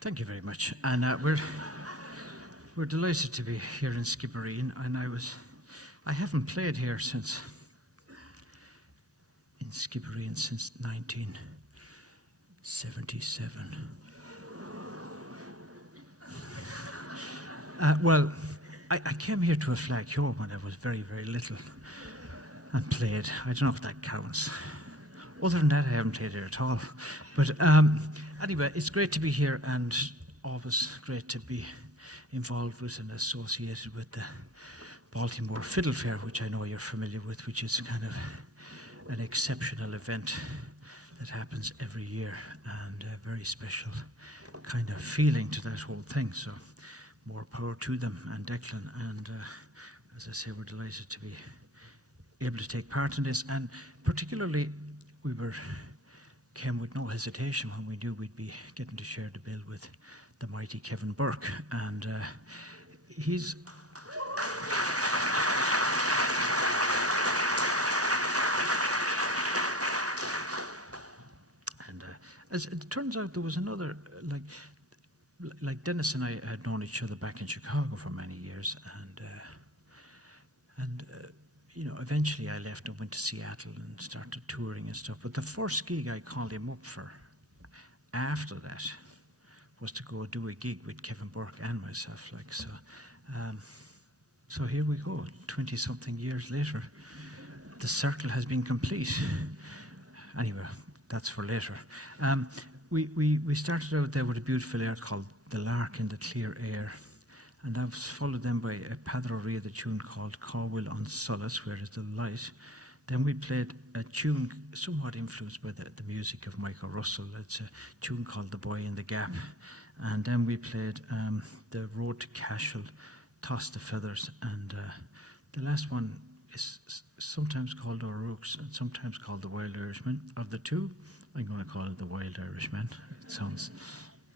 Thank you very much. And we're delighted to be here in Skibbereen. And I haven't played here in Skibbereen since 1977. Well, I came here to a flag show when I was very, very little and played. I don't know if that counts. Other than that, I haven't played here at all. But anyway, it's great to be here and always great to be involved with and associated with the Baltimore Fiddle Fair, which I know you're familiar with, which is kind of an exceptional event that happens every year and a very special kind of feeling to that whole thing. So more power to them and Declan. And as I say, we're delighted to be able to take part in this. And particularly, we came with no hesitation when we knew we'd be getting to share the bill with the mighty Kevin Burke. And he's... And as it turns out, there was another, like Dennis and I had known each other back in Chicago for many years, and you know, eventually I left and went to Seattle and started touring and stuff. But the first gig I called him up for after that was to go do a gig with Kevin Burke and myself. So here we go, 20-something years later. The circle has been complete. Anyway, that's for later. We started out there with a beautiful air called The Lark in the Clear Air. And that was followed then by a Padre Ria, the tune called Cawil on Solace, Where is the Light, Then we played a tune somewhat influenced by the music of Michael Russell. It's a tune called The Boy in the Gap. And then we played The Road to Cashel, Toss the Feathers. And the last one is sometimes called O'Rourke's and sometimes called The Wild Irishman. Of the two, I'm going to call it The Wild Irishman. It sounds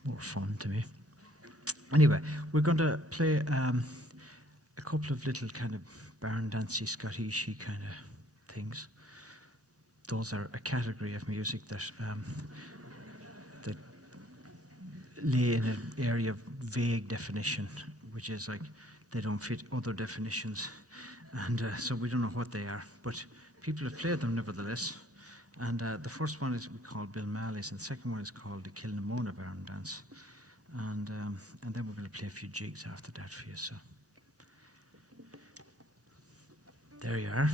more fun to me. Anyway, we're going to play a couple of little kind of barn dancey, Scottishy kind of things. Those are a category of music that that lay in an area of vague definition, which is like they don't fit other definitions, and so we don't know what they are. But people have played them nevertheless. And the first one is called Bill Malley's, and the second one is called the Kilnamona Barn Dance. And then we're going to play a few jigs after that for you. So there you are.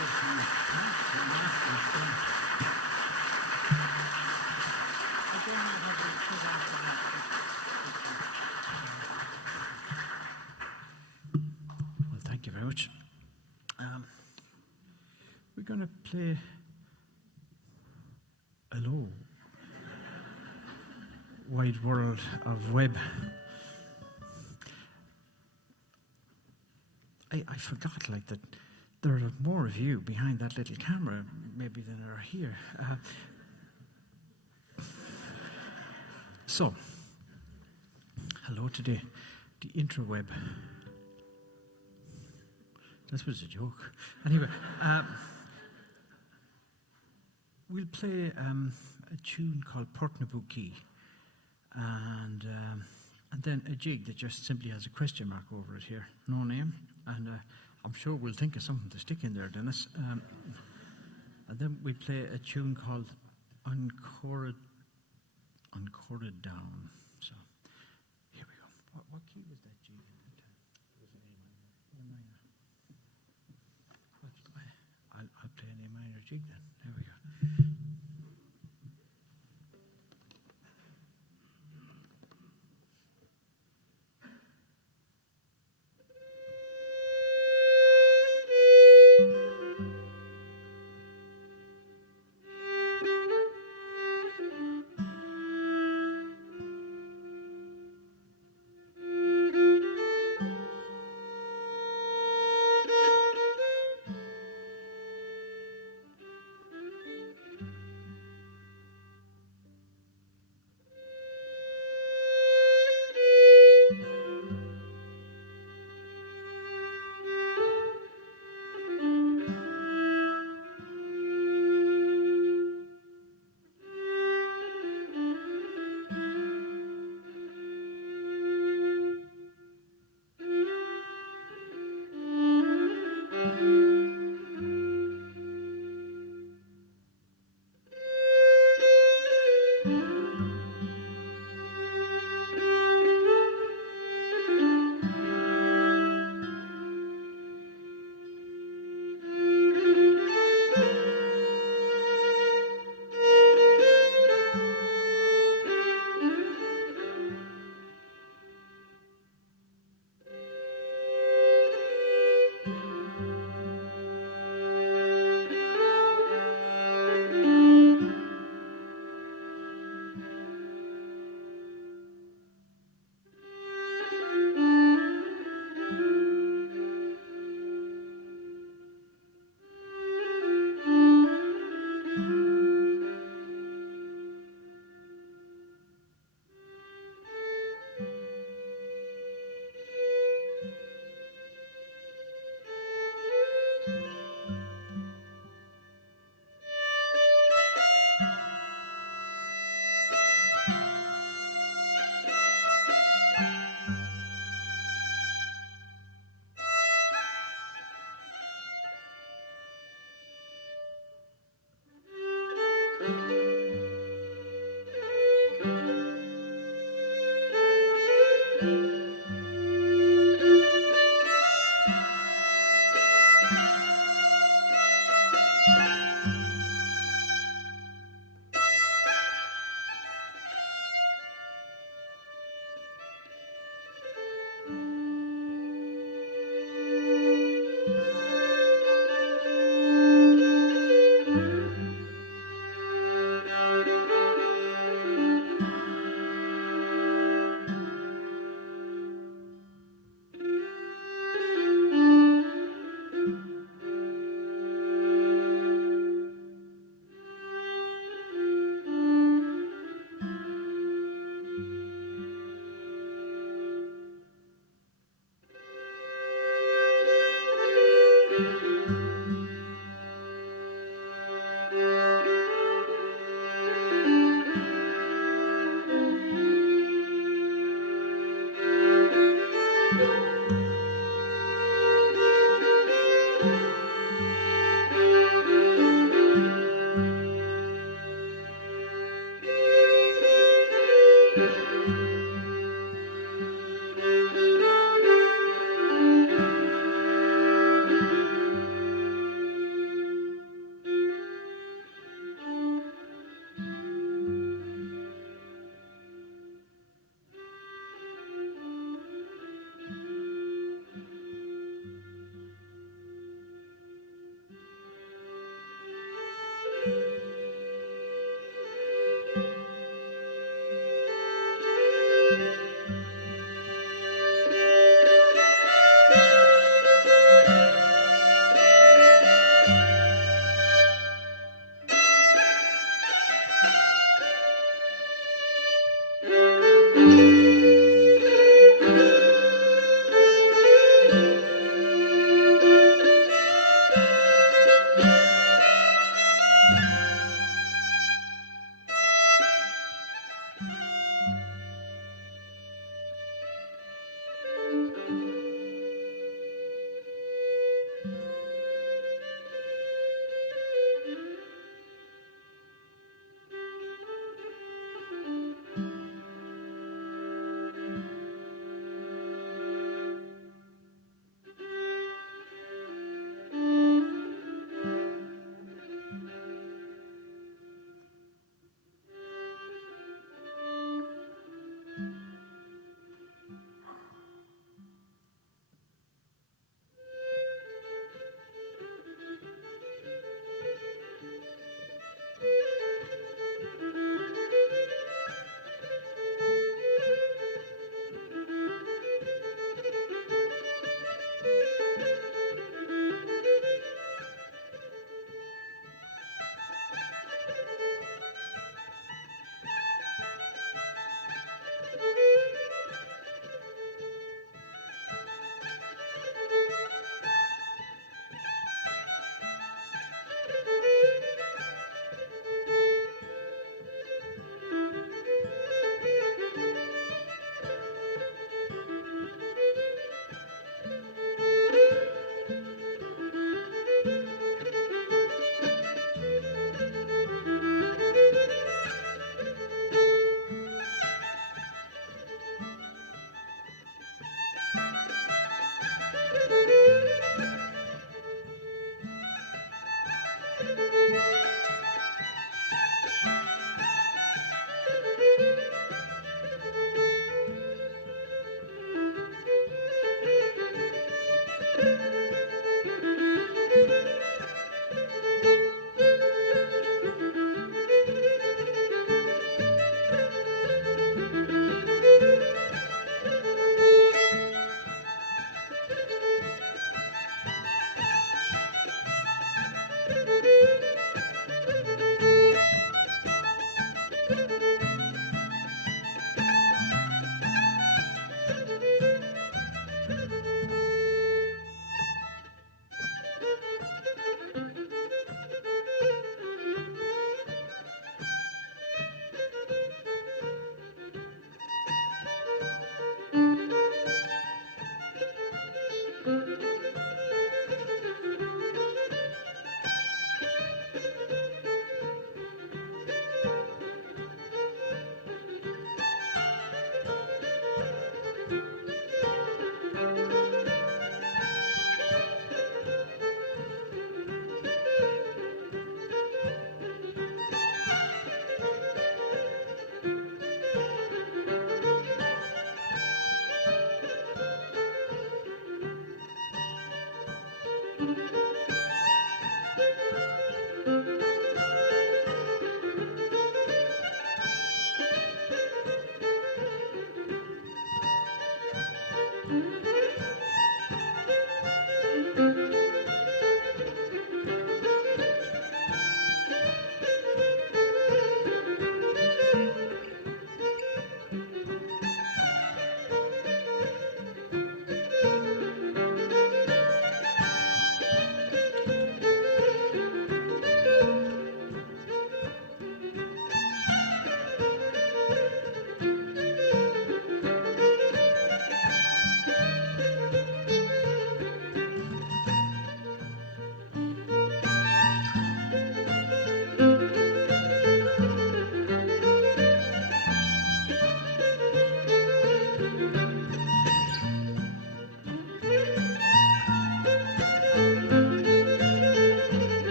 Well, thank you very much. We're going to play Hello, Wide World of Web. I forgot, like, that there are more of you behind that little camera, maybe, than are here. So, hello to the interweb. That was a joke. Anyway, we'll play a tune called Portnabuki, and then a jig that just simply has a question mark over it here, no name, and I'm sure we'll think of something to stick in there, Dennis. And then we play a tune called Unchorded Down. So here we go. What key was that jig in? Was it A minor? I'll play an A minor jig then. There we go.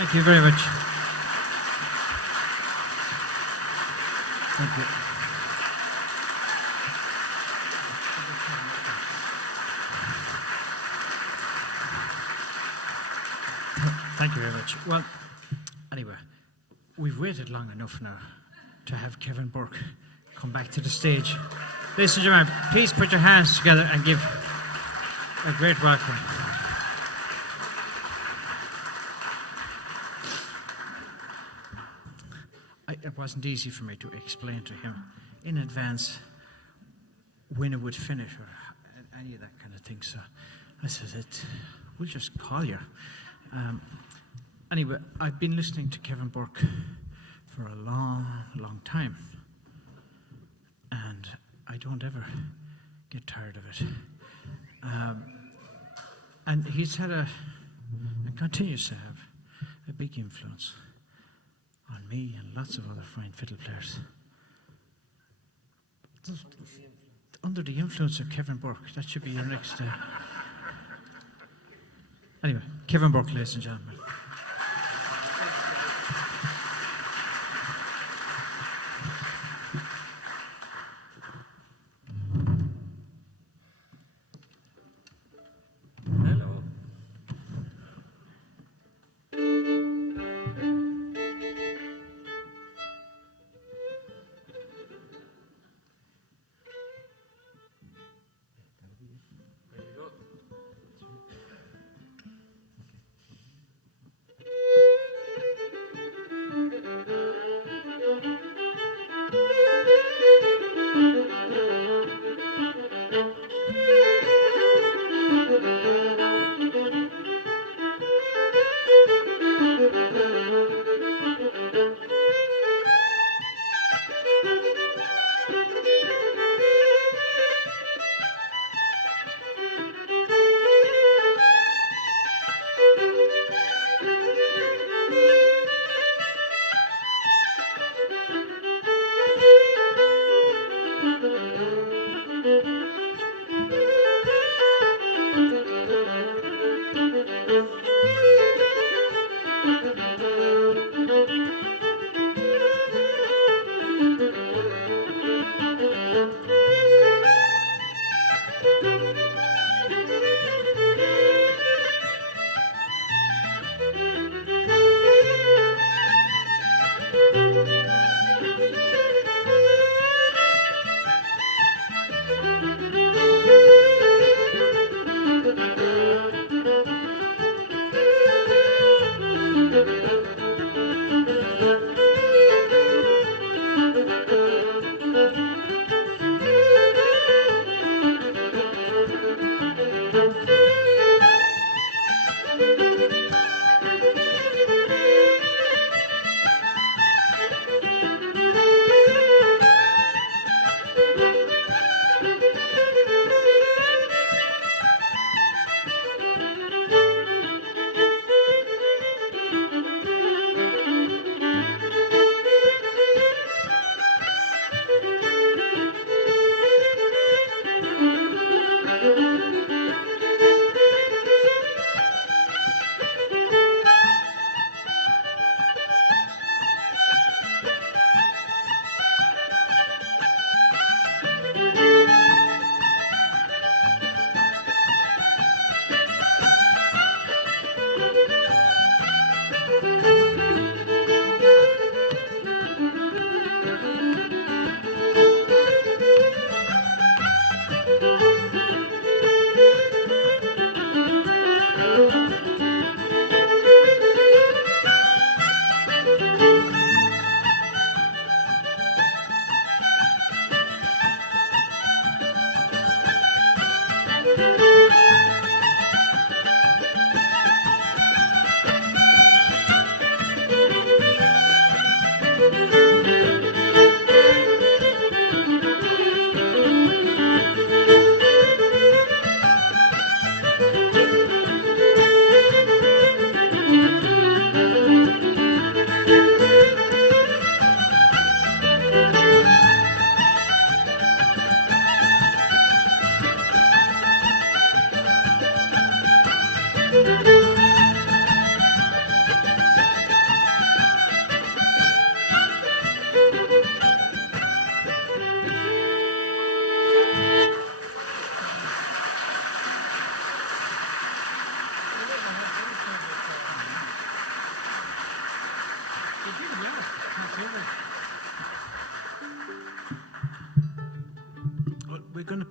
Thank you very much. Thank you. Thank you very much. Well, anyway, we've waited long enough now to have Kevin Burke come back to the stage. Ladies and gentlemen, please put your hands together and give a great welcome. It wasn't easy for me to explain to him in advance when it would finish or any of that kind of thing. So I said, we'll just call you. Anyway, I've been listening to Kevin Burke for a long, long time. And I don't ever get tired of it. And he's had and continues to have a big influence on me and lots of other fine fiddle players. Under the influence of Kevin Burke, that should be your next. Anyway, Kevin Burke, ladies and gentlemen. Hello. There you go.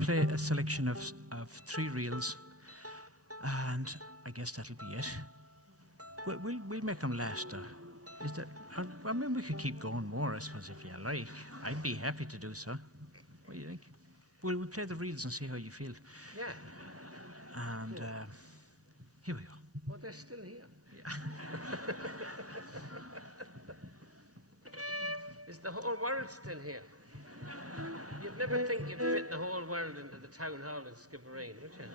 play a selection of 3 reels, and I guess that'll be it. We'll make them last. Is that? I mean, we could keep going more, I suppose, if you like. I'd be happy to do so. What do you think? We'll play the reels and see how you feel. Yeah. And here we go. Oh, they're still here. Is the whole world still here? You'd never think you'd fit the whole world into the town hall in Skibbereen, would you?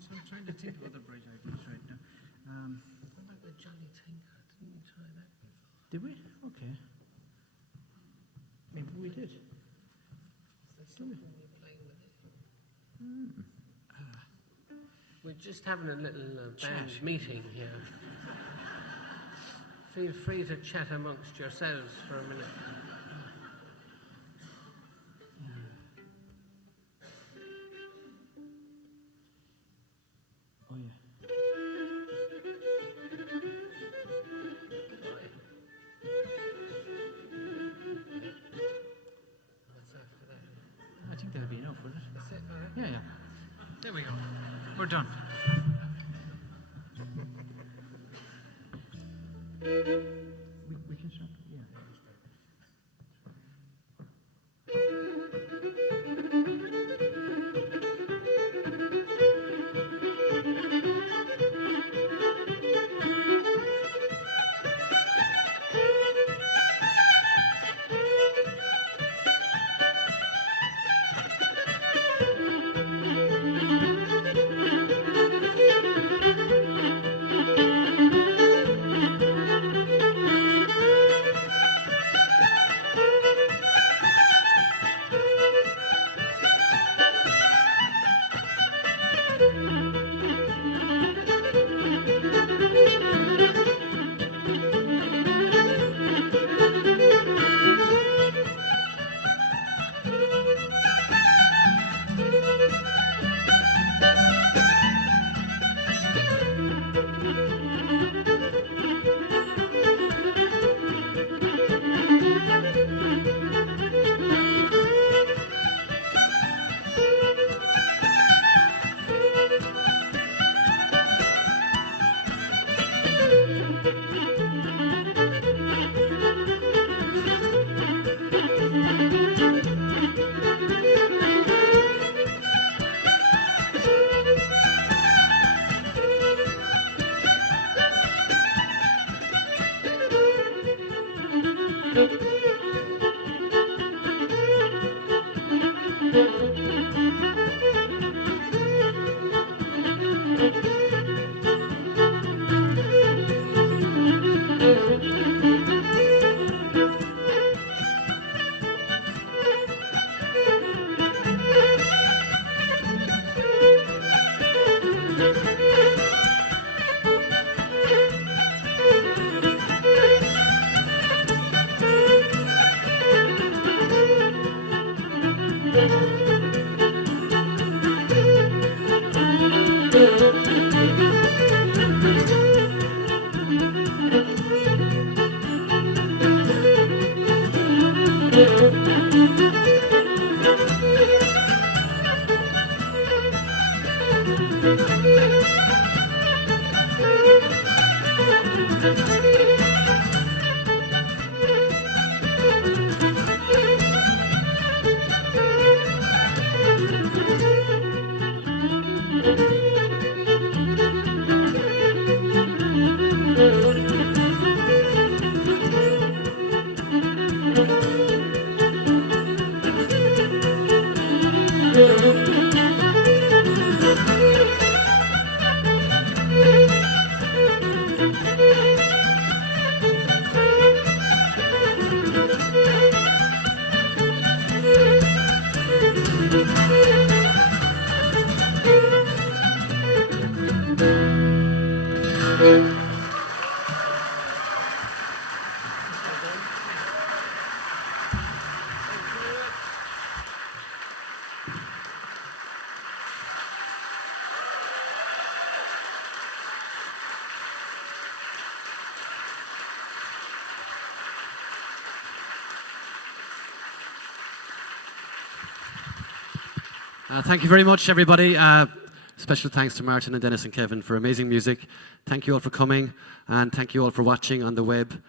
So I'm trying to think of other bright ideas right now. What about the Johnny Tinker? Didn't we try that before? Did we? Okay. Maybe we did. Is there something you're playing with it? We're just having a little band Chat. meeting here. Feel free to chat amongst yourselves for a minute. Oh, yeah. What's after that? I think that'll be enough, will it? That's it, all right? Yeah, yeah. There we go. We're done. We can start. Yeah. Thank you very much, everybody. Special thanks to Martin and Dennis and Kevin for amazing music. Thank you all for coming, and thank you all for watching on the web.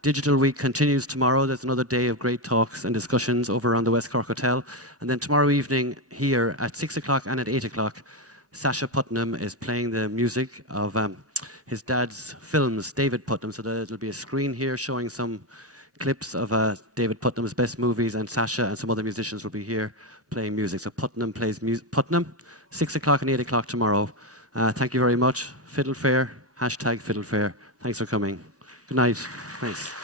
Digital Week continues tomorrow. There's another day of great talks and discussions over on the West Cork Hotel. And then tomorrow evening here at 6 o'clock and at 8 o'clock, Sasha Putnam is playing the music of his dad's films, David Putnam. So there'll be a screen here showing some clips of David Putnam's best movies, and Sasha and some other musicians will be here playing music. So Putnam plays Putnam, 6 o'clock and 8 o'clock tomorrow. Thank you very much. Fiddle Fair, #Fiddle Fair. Thanks for coming. Good night. Thanks.